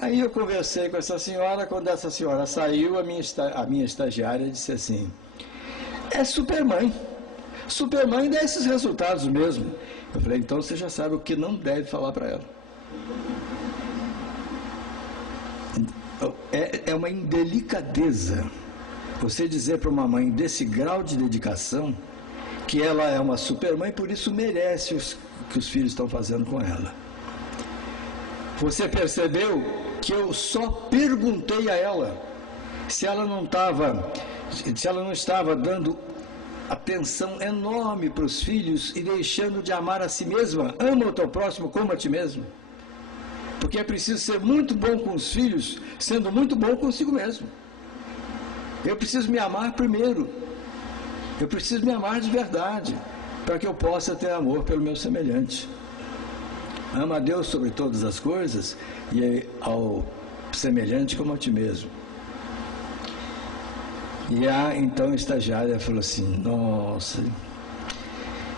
Aí eu conversei com essa senhora, quando essa senhora saiu, a minha estagiária disse assim: é Supermãe dá esses resultados mesmo. Eu falei: então você já sabe o que não deve falar para ela. É uma indelicadeza Você dizer para uma mãe desse grau de dedicação que ela é uma supermãe, por isso merece o que os filhos estão fazendo com ela. Você percebeu que eu só perguntei a ela se ela não estava dando atenção enorme para os filhos e deixando de amar a si mesma. Ama o teu próximo como a ti mesmo. Porque é preciso ser muito bom com os filhos, sendo muito bom consigo mesmo. Eu preciso me amar primeiro. Eu preciso me amar de verdade, para que eu possa ter amor pelo meu semelhante. Ama a Deus sobre todas as coisas e ao semelhante como a ti mesmo. E então a estagiária falou assim, nossa,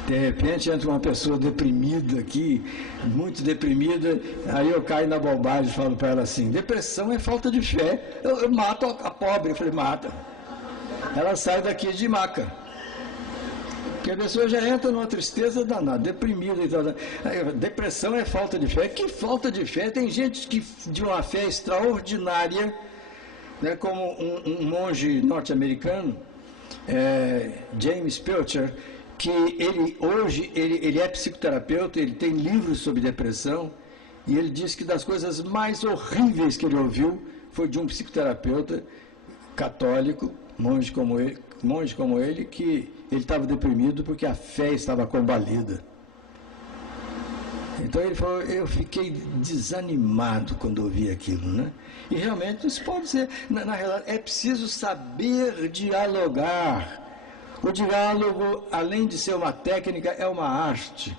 de repente entra uma pessoa deprimida aqui, muito deprimida, aí eu caio na bobagem e falo para ela assim, depressão é falta de fé, eu mato a pobre. Eu falei, mata. Ela sai daqui de maca. Porque a pessoa já entra numa tristeza danada, deprimida e tal. Depressão é falta de fé. Que falta de fé? Tem gente que de uma fé extraordinária, né, como um monge norte-americano, James Pilcher, que hoje ele é psicoterapeuta, ele tem livros sobre depressão, e ele diz que das coisas mais horríveis que ele ouviu foi de um psicoterapeuta católico, monge como ele, que ele estava deprimido porque a fé estava combalida. Então ele falou, eu fiquei desanimado quando ouvi aquilo, né? E realmente isso pode ser, na realidade, é preciso saber dialogar. O diálogo, além de ser uma técnica, é uma arte.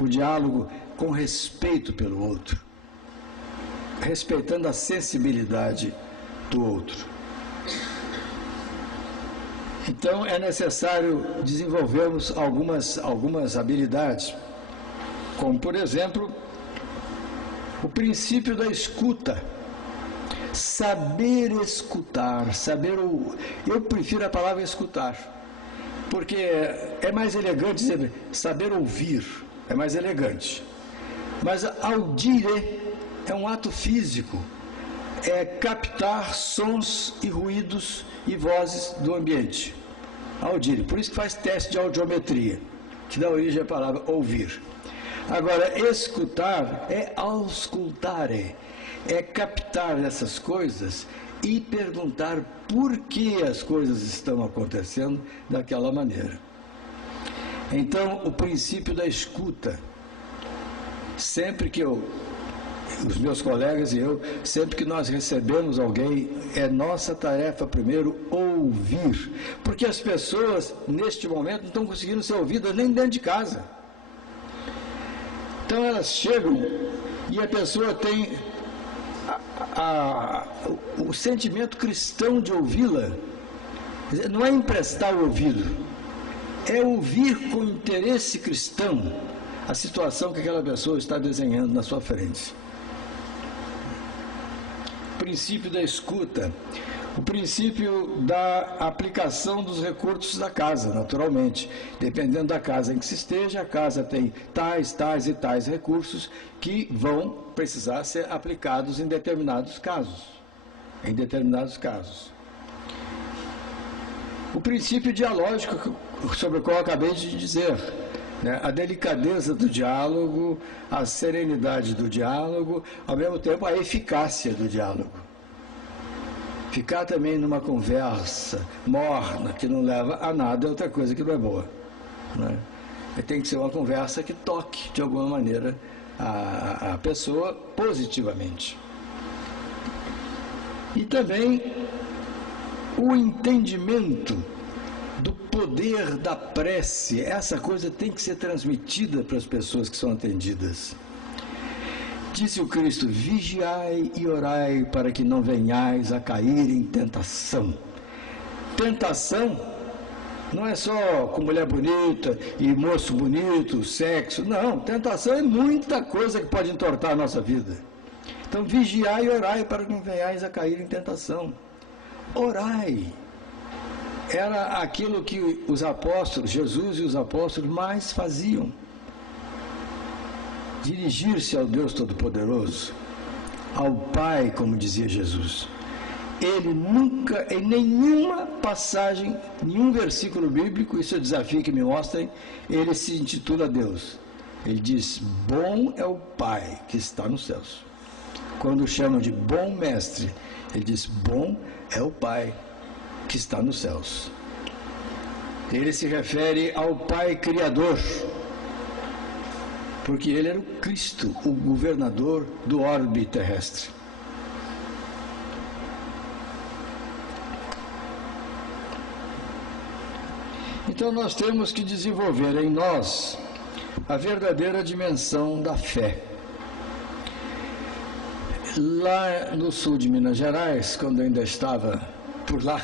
O diálogo com respeito pelo outro, respeitando a sensibilidade do outro. Então é necessário desenvolvermos algumas habilidades, como por exemplo, o princípio da escuta. Saber escutar, eu prefiro a palavra escutar, porque é mais elegante dizer saber ouvir, é mais elegante. Mas audire é um ato físico, é captar sons e ruídos e vozes do ambiente. Audire, por isso que faz teste de audiometria, que dá origem à palavra ouvir. Agora, escutar é auscultare, é captar essas coisas e perguntar por que as coisas estão acontecendo daquela maneira. Então, o princípio da escuta, sempre que os meus colegas e eu, sempre que nós recebemos alguém, é nossa tarefa primeiro ouvir, porque as pessoas neste momento não estão conseguindo ser ouvidas nem dentro de casa. Então elas chegam e a pessoa tem o sentimento cristão de ouvi-la. Não é emprestar o ouvido, é ouvir com interesse cristão a situação que aquela pessoa está desenhando na sua frente. O princípio da escuta, o princípio da aplicação dos recursos da casa, naturalmente. Dependendo da casa em que se esteja, a casa tem tais e tais recursos que vão precisar ser aplicados em determinados casos. O princípio dialógico, sobre o qual eu acabei de dizer, né? A delicadeza do diálogo, a serenidade do diálogo, ao mesmo tempo a eficácia do diálogo. Ficar também numa conversa morna, que não leva a nada, é outra coisa que não é boa, né? Tem que ser uma conversa que toque, de alguma maneira, a pessoa positivamente. E também o entendimento do poder da prece. Essa coisa tem que ser transmitida para as pessoas que são atendidas. Disse o Cristo, vigiai e orai para que não venhais a cair em tentação. Tentação não é só com mulher bonita e moço bonito, sexo. Não, tentação é muita coisa que pode entortar a nossa vida. Então, vigiai e orai para que não venhais a cair em tentação. Orai. Era aquilo que os apóstolos, Jesus e os apóstolos mais faziam. Dirigir-se ao Deus Todo-Poderoso, ao Pai, como dizia Jesus. ele nunca, em nenhuma passagem, nenhum versículo bíblico, isso é o desafio que me mostrem, ele se intitula Deus. Ele diz, bom é o Pai que está nos céus. Quando chamam de bom mestre, ele diz, bom é o Pai que está nos céus. Ele se refere ao Pai Criador, porque ele era o Cristo, o governador do orbe terrestre. Então nós temos que desenvolver em nós a verdadeira dimensão da fé. Lá no sul de Minas Gerais, quando eu ainda estava por lá,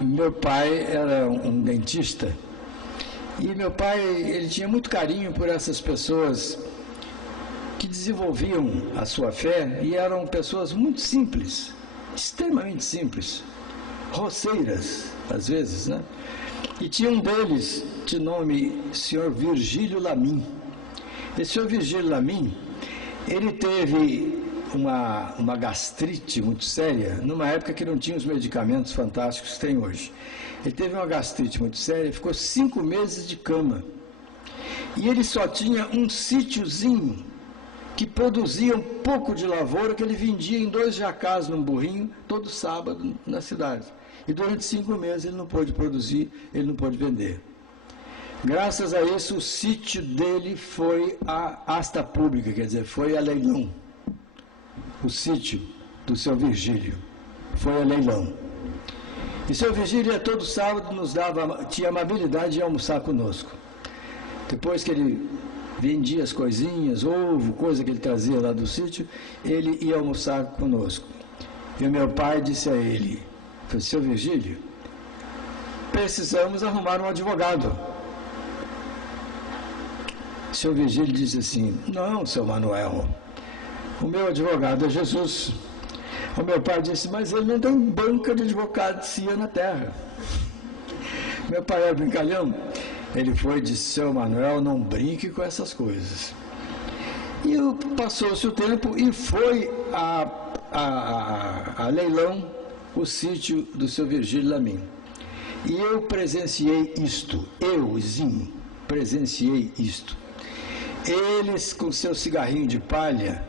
meu pai era um dentista e meu pai ele tinha muito carinho por essas pessoas que desenvolviam a sua fé e eram pessoas muito simples, extremamente simples, roceiras às vezes, né? E tinha um deles de nome Sr. Virgílio Lamin. Esse Sr. Virgílio Lamin, ele teve uma gastrite muito séria, numa época que não tinha os medicamentos fantásticos que tem hoje. Ele teve uma gastrite muito séria, ficou 5 meses de cama. E ele só tinha um sítiozinho que produzia um pouco de lavoura que ele vendia em 2 jacás num burrinho, todo sábado na cidade. E durante 5 meses ele não pôde produzir, ele não pôde vender. Graças a isso, o sítio dele foi a asta pública, quer dizer, foi a leilão. O sítio do seu Virgílio foi a leilão. E seu Virgílio, todo sábado, tinha a amabilidade de almoçar conosco. Depois que ele vendia as coisinhas, ovo, coisa que ele trazia lá do sítio, ele ia almoçar conosco. E o meu pai disse a ele, seu Virgílio, precisamos arrumar um advogado. Seu Virgílio disse assim, não, seu Manuel, o meu advogado é Jesus. O meu pai disse, mas ele não tem banca de advocacia na terra. Meu pai era brincalhão. Ele foi e disse, seu Manuel, não brinque com essas coisas. E passou-se o tempo e foi a leilão o sítio do seu Virgílio Lamin. E eu presenciei isto, presenciei isto. Eles com seu cigarrinho de palha,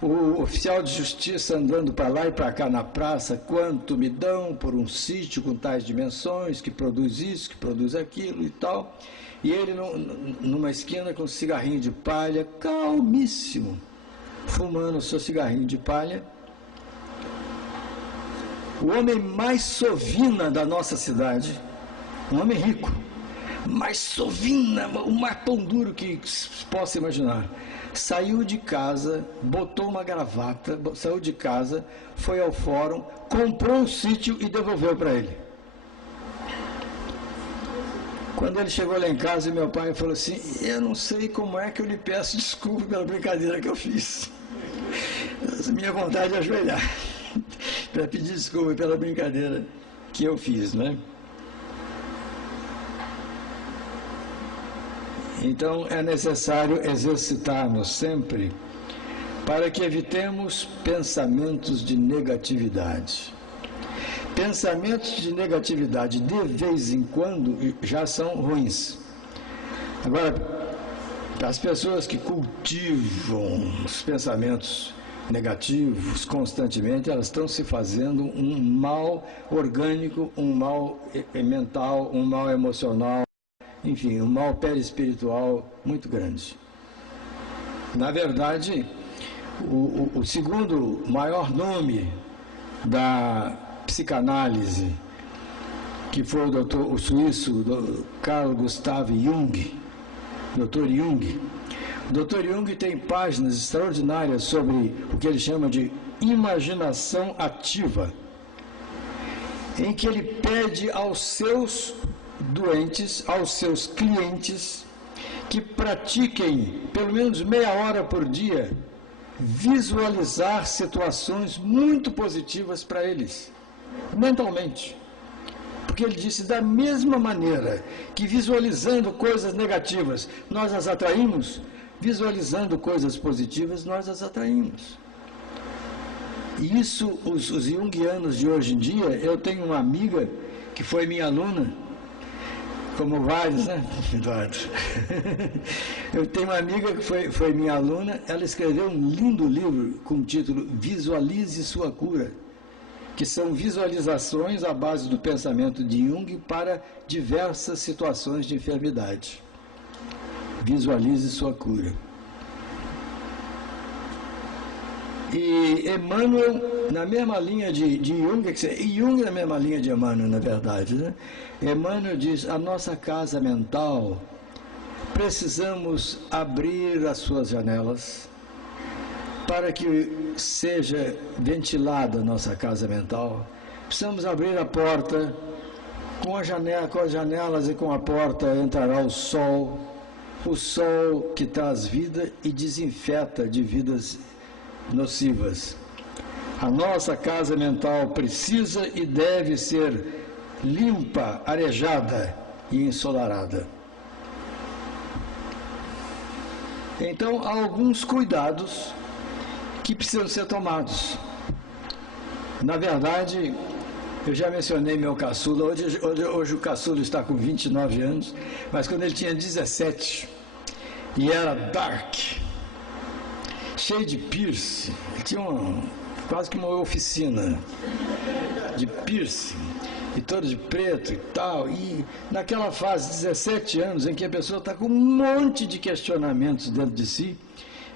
o oficial de justiça andando para lá e para cá na praça, quanto me dão por um sítio com tais dimensões, que produz isso, que produz aquilo e tal. E ele numa esquina com um cigarrinho de palha, calmíssimo, fumando o seu cigarrinho de palha. O homem mais sovina da nossa cidade, um homem rico, mais sovina, o mais pão duro que se possa imaginar, saiu de casa, botou uma gravata, saiu de casa, foi ao fórum, comprou o sítio e devolveu para ele. Quando ele chegou lá em casa, meu pai falou assim, eu não sei como é que eu lhe peço desculpa pela brincadeira que eu fiz. Minha vontade é ajoelhar para pedir desculpa pela brincadeira que eu fiz, né? Então, é necessário exercitar-nos sempre para que evitemos pensamentos de negatividade. Pensamentos de negatividade, de vez em quando, já são ruins. Agora, as pessoas que cultivam os pensamentos negativos constantemente, elas estão se fazendo um mal orgânico, um mal mental, um mal emocional, enfim, um mal perispiritual muito grande. Na verdade, o segundo maior nome da psicanálise, que foi o suíço Carl Gustav Jung, Dr. Jung. O Dr. Jung tem páginas extraordinárias sobre o que ele chama de imaginação ativa, em que ele pede aos seus doentes, aos seus clientes, que pratiquem pelo menos meia hora por dia visualizar situações muito positivas para eles, mentalmente. Porque ele disse, da mesma maneira que visualizando coisas negativas nós as atraímos, visualizando coisas positivas nós as atraímos. E isso, os junguianos de hoje em dia, eu tenho uma amiga que foi minha aluna, como vários, né, Eduardo? Eu tenho uma amiga que foi minha aluna, ela escreveu um lindo livro com o título Visualize Sua Cura, que são visualizações à base do pensamento de Jung para diversas situações de enfermidade. Visualize sua cura. E Emmanuel, na mesma linha de Jung, Jung na mesma linha de Emmanuel, na verdade, né? Emmanuel diz, a nossa casa mental, precisamos abrir as suas janelas para que seja ventilada a nossa casa mental. Precisamos abrir a porta, com as janelas e com a porta entrará o sol que traz vida e desinfeta de vidas nocivas. A nossa casa mental precisa e deve ser limpa, arejada e ensolarada. Então, há alguns cuidados que precisam ser tomados. Na verdade, eu já mencionei meu caçula, hoje o caçula está com 29 anos, mas quando ele tinha 17 e era dark, cheio de piercing, tinha quase que uma oficina de piercing, e todo de preto e tal, e naquela fase, 17 anos, em que a pessoa está com um monte de questionamentos dentro de si,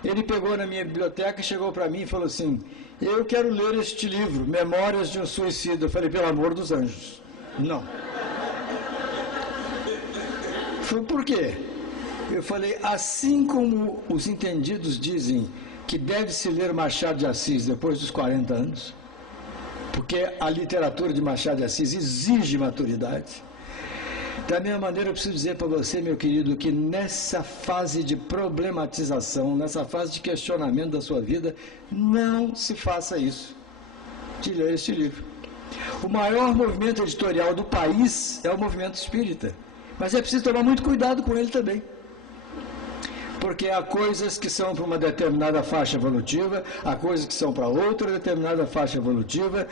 ele pegou na minha biblioteca, chegou para mim e falou assim, eu quero ler este livro, Memórias de um Suicida. Eu falei, pelo amor dos anjos, não. Foi por quê? Eu falei, assim como os entendidos dizem que deve-se ler Machado de Assis depois dos 40 anos, porque a literatura de Machado de Assis exige maturidade, da mesma maneira eu preciso dizer para você, meu querido, que nessa fase de problematização, nessa fase de questionamento da sua vida, não se faça isso, de ler este livro. O maior movimento editorial do país é o movimento espírita, mas é preciso tomar muito cuidado com ele também. Porque há coisas que são para uma determinada faixa evolutiva, há coisas que são para outra determinada faixa evolutiva,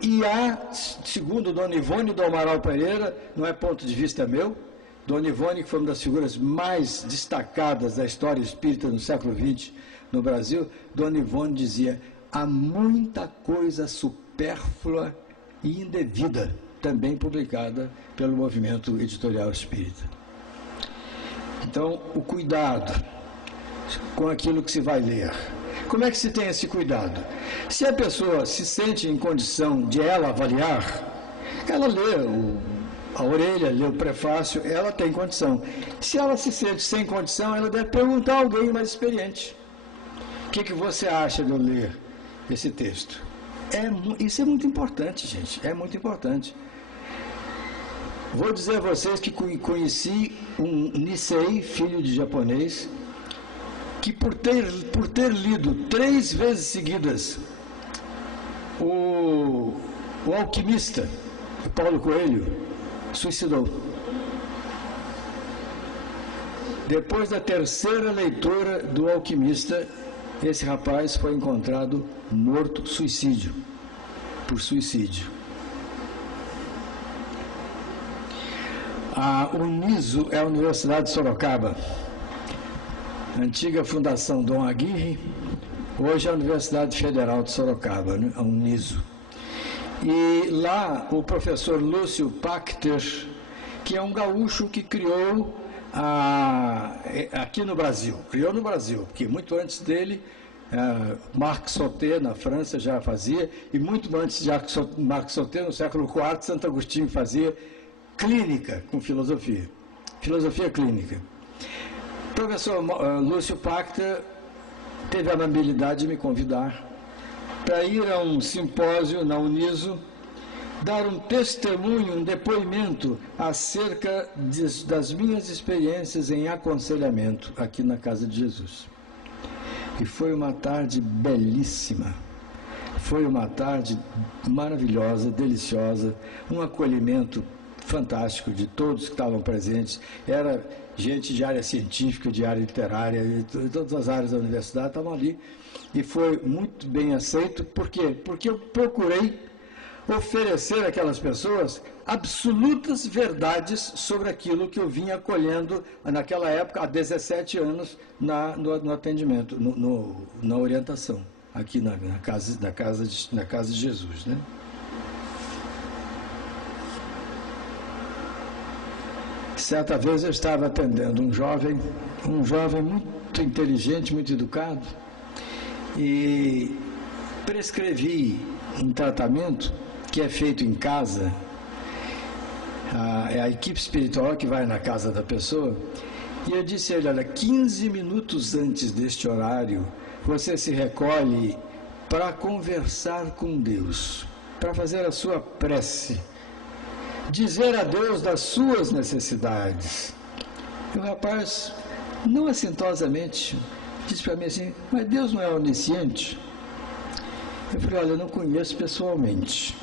e há, segundo Dona Ivone do Amaral Pereira, não é ponto de vista meu, Dona Ivone, que foi uma das figuras mais destacadas da história espírita no século XX no Brasil, Dona Ivone dizia, há muita coisa supérflua e indevida, também publicada pelo movimento editorial espírita. Então, o cuidado com aquilo que se vai ler. Como é que se tem esse cuidado? Se a pessoa se sente em condição de ela avaliar, ela lê a orelha, lê o prefácio, ela tem condição. Se ela se sente sem condição, ela deve perguntar a alguém mais experiente. O que você acha de eu ler esse texto? Isso é muito importante, gente, é muito importante. Vou dizer a vocês que conheci um Nisei, filho de japonês, que por ter lido 3 vezes seguidas o Alquimista, o Paulo Coelho, suicidou. Depois da 3ª leitura do Alquimista, esse rapaz foi encontrado morto por suicídio. A Uniso é a Universidade de Sorocaba, antiga Fundação Dom Aguirre, hoje é a Universidade Federal de Sorocaba, né? A Uniso. E lá o professor Lúcio Pachter, que é um gaúcho que criou aqui no Brasil, porque muito antes dele, Marc Sauté, na França, já fazia, e muito antes de Marc Sauté, no século IV, Santo Agostinho fazia clínica com filosofia clínica. O professor Lúcio Pachter teve a amabilidade de me convidar para ir a um simpósio na Uniso, dar um testemunho, um depoimento acerca das minhas experiências em aconselhamento aqui na Casa de Jesus. E foi uma tarde belíssima, foi uma tarde maravilhosa, deliciosa, um acolhimento fantástico de todos que estavam presentes. Era gente de área científica, de área literária, de todas as áreas da universidade estavam ali. E foi muito bem aceito. Por quê? Porque eu procurei oferecer àquelas pessoas absolutas verdades sobre aquilo que eu vinha acolhendo naquela época, há 17 anos, no atendimento, na orientação, aqui na casa de Jesus, né? Certa vez eu estava atendendo um jovem muito inteligente, muito educado, e prescrevi um tratamento que é feito em casa. É a equipe espiritual que vai na casa da pessoa, e eu disse a ele: olha, 15 minutos antes deste horário, você se recolhe para conversar com Deus, para fazer a sua prece, dizer a Deus das suas necessidades. E o rapaz, não assintosamente, disse para mim assim: mas Deus não é onisciente? Eu falei: olha, eu não conheço pessoalmente,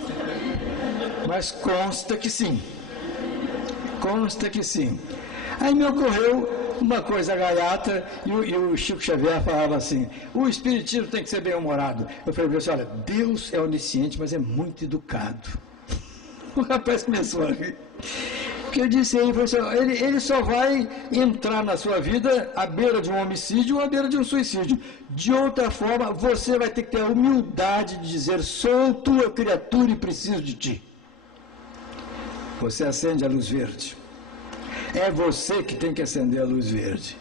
mas consta que sim. Consta que sim. Aí me ocorreu uma coisa gaiata, e o Chico Xavier falava assim: o espiritismo tem que ser bem-humorado. Eu falei assim: olha, Deus é onisciente, mas é muito educado. O rapaz começou a rir. Porque eu disse a ele, ele só vai entrar na sua vida à beira de um homicídio ou à beira de um suicídio. De outra forma, você vai ter que ter a humildade de dizer: sou tua criatura e preciso de ti. Você acende a luz verde. É você que tem que acender a luz verde.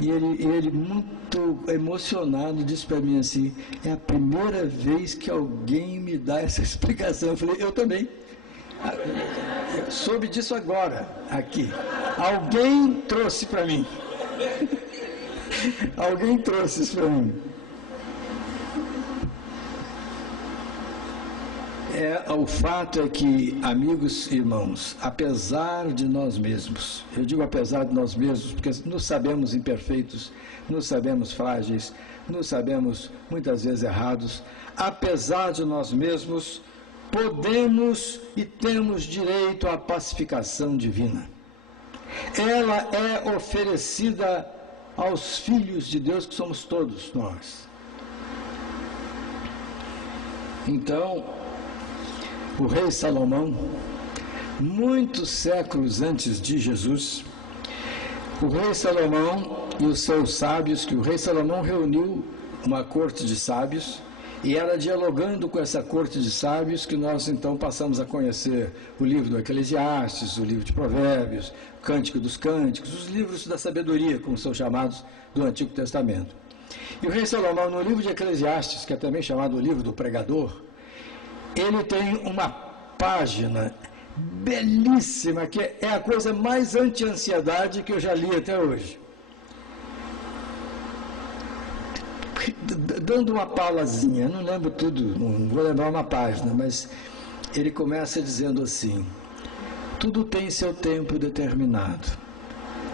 E ele muito emocionado, disse para mim assim: é a primeira vez que alguém me dá essa explicação. Eu falei: eu também. Eu soube disso agora, aqui. Alguém trouxe para mim. Alguém trouxe isso para mim. O fato é que, amigos e irmãos, apesar de nós mesmos, eu digo apesar de nós mesmos, porque nos sabemos imperfeitos, nos sabemos frágeis, nos sabemos muitas vezes errados, apesar de nós mesmos, podemos e temos direito à pacificação divina. Ela é oferecida aos filhos de Deus, que somos todos nós. Então, o rei Salomão, muitos séculos antes de Jesus, o rei Salomão e os seus sábios, que o rei Salomão reuniu uma corte de sábios, e era dialogando com essa corte de sábios que nós então passamos a conhecer o livro do Eclesiastes, o livro de Provérbios, o Cântico dos Cânticos, os livros da sabedoria, como são chamados, do Antigo Testamento. E o rei Salomão, no livro de Eclesiastes, que é também chamado o livro do pregador, ele tem uma página belíssima, que é a coisa mais anti-ansiedade que eu já li até hoje. Dando uma paulazinha, não lembro tudo, não vou lembrar uma página, mas ele começa dizendo assim: tudo tem seu tempo determinado,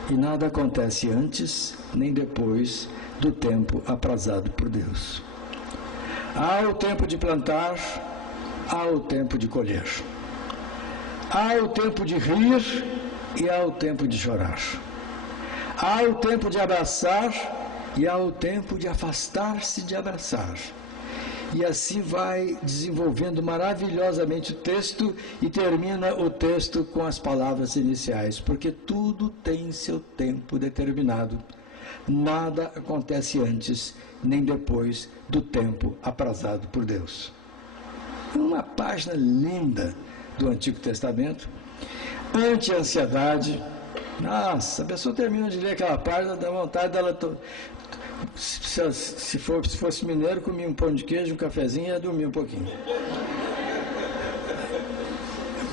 e nada acontece antes nem depois do tempo aprazado por Deus. Há o tempo de plantar, há o tempo de colher. Há o tempo de rir e há o tempo de chorar. Há o tempo de abraçar e há o tempo de afastar-se de abraçar. E assim vai desenvolvendo maravilhosamente o texto, e termina o texto com as palavras iniciais: porque tudo tem seu tempo determinado. Nada acontece antes nem depois do tempo aprazado por Deus. Uma página linda do Antigo Testamento. Anti-ansiedade. Nossa, a pessoa termina de ler aquela página, dá vontade dela... Se fosse mineiro, comia um pão de queijo, um cafezinho e ia dormir um pouquinho.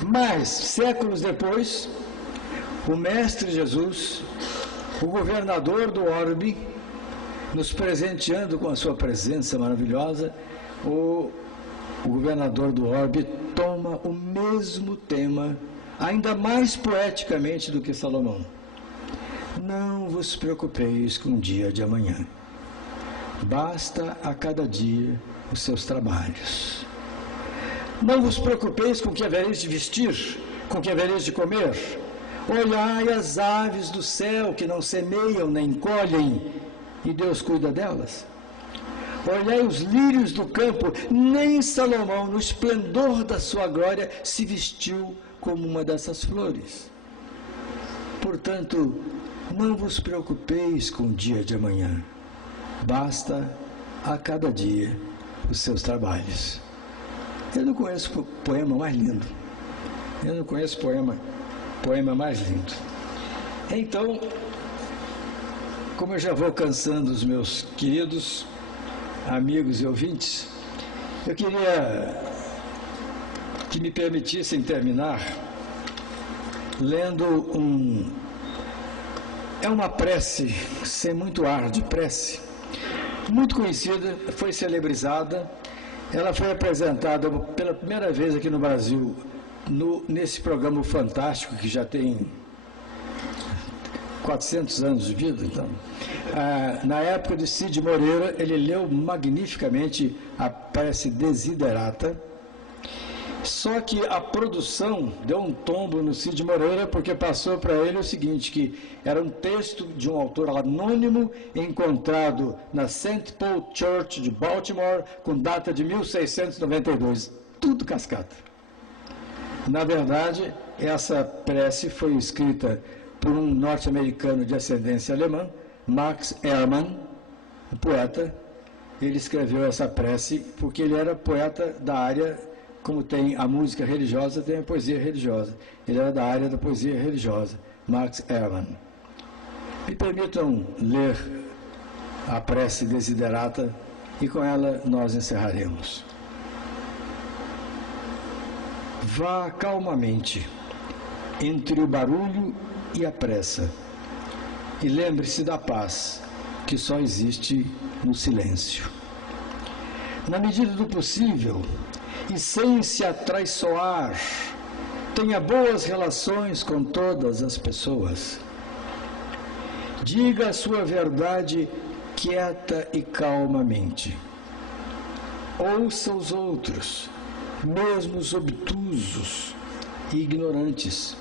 Mas, séculos depois, o Mestre Jesus, o governador do orbe, nos presenteando com a sua presença maravilhosa, o governador do orbe toma o mesmo tema, ainda mais poeticamente do que Salomão. Não vos preocupeis com o dia de amanhã. Basta a cada dia os seus trabalhos. Não vos preocupeis com o que havereis de vestir, com que havereis de comer? Olhai as aves do céu, que não semeiam nem colhem, e Deus cuida delas. Olhai os lírios do campo, nem Salomão, no esplendor da sua glória, se vestiu como uma dessas flores. Portanto, não vos preocupeis com o dia de amanhã. Basta a cada dia os seus trabalhos. Eu não conheço poema mais lindo. Eu não conheço poema mais lindo. Então, como eu já vou cansando os meus queridos amigos e ouvintes, eu queria que me permitissem terminar lendo uma prece, sem muito ar de prece, muito conhecida, foi celebrizada. Ela foi apresentada pela primeira vez aqui no Brasil, nesse programa fantástico, que já tem 400 anos de vida. Então, na época de Cid Moreira, ele leu magnificamente a prece Desiderata. Só que a produção deu um tombo no Cid Moreira, porque passou para ele o seguinte, que era um texto de um autor anônimo encontrado na St. Paul Church de Baltimore, com data de 1692. Tudo cascata. Na verdade, essa prece foi escrita por um norte-americano de ascendência alemã, Max Ehrmann, um poeta. Ele escreveu essa prece porque ele era poeta da área, como tem a música religiosa, tem a poesia religiosa. Ele era da área da poesia religiosa, Max Ehrmann. Me permitam ler a prece Desiderata e com ela nós encerraremos. Vá calmamente entre o barulho e a pressa e lembre-se da paz que só existe no silêncio. Na medida do possível, e sem se atraiçoar, tenha boas relações com todas as pessoas. Diga a sua verdade quieta e calmamente. Ouça os outros, mesmo os obtusos e ignorantes.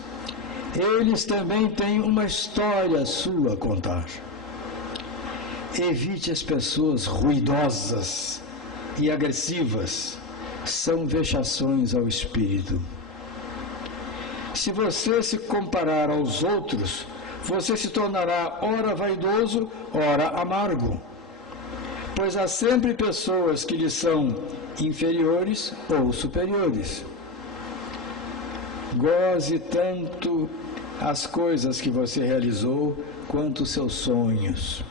Eles também têm uma história sua a contar. Evite as pessoas ruidosas e agressivas. São vexações ao espírito. Se você se comparar aos outros, você se tornará ora vaidoso, ora amargo, pois há sempre pessoas que lhe são inferiores ou superiores. Goze tanto as coisas que você realizou quanto os seus sonhos.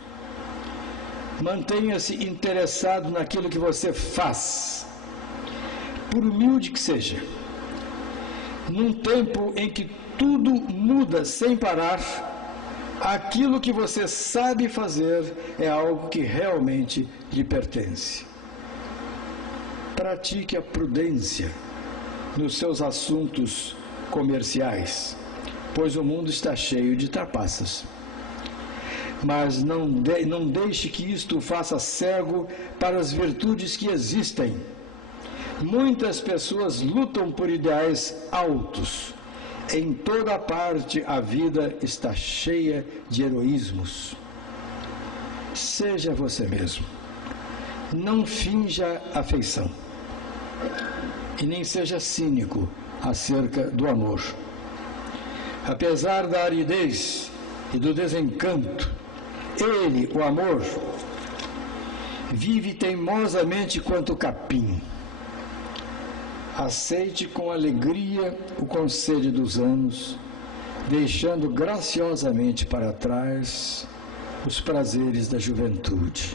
Mantenha-se interessado naquilo que você faz, por humilde que seja. Num tempo em que tudo muda sem parar, aquilo que você sabe fazer é algo que realmente lhe pertence. Pratique a prudência nos seus assuntos comerciais, pois o mundo está cheio de trapaças. Mas não deixe que isto o faça cego para as virtudes que existem. Muitas pessoas lutam por ideais altos. Em toda parte a vida está cheia de heroísmos. Seja você mesmo. Não finja afeição. E nem seja cínico acerca do amor. Apesar da aridez e do desencanto, ele, o amor, vive teimosamente quanto capim. Aceite com alegria o conselho dos anos, deixando graciosamente para trás os prazeres da juventude.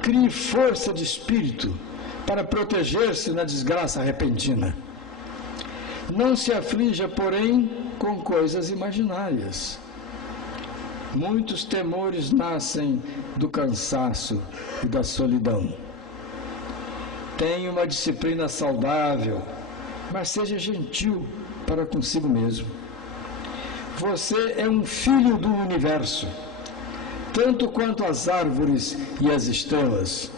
Crie força de espírito para proteger-se na desgraça repentina. Não se aflija, porém, com coisas imaginárias. Muitos temores nascem do cansaço e da solidão. Tenha uma disciplina saudável, mas seja gentil para consigo mesmo. Você é um filho do universo, tanto quanto as árvores e as estrelas.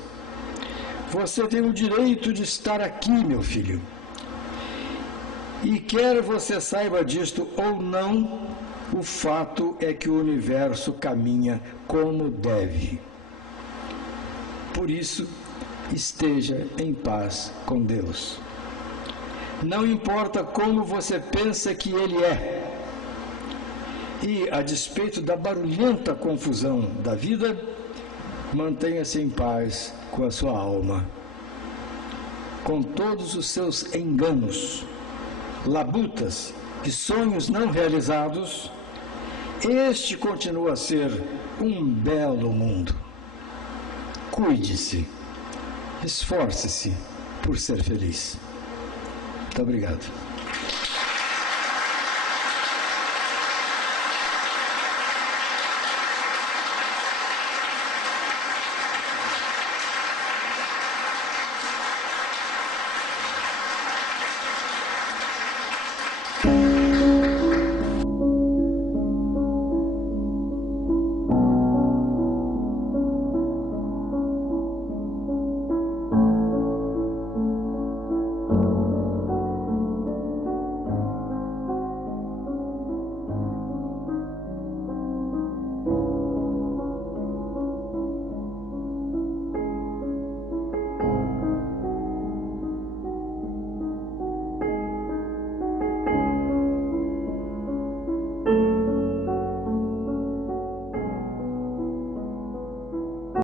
Você tem o direito de estar aqui, meu filho. E quer você saiba disto ou não, o fato é que o universo caminha como deve. Por isso, esteja em paz com Deus. Não importa como você pensa que Ele é. E, a despeito da barulhenta confusão da vida, mantenha-se em paz com a sua alma. Com todos os seus enganos, labutas e sonhos não realizados, este continua a ser um belo mundo. Cuide-se, esforce-se por ser feliz. Muito obrigado.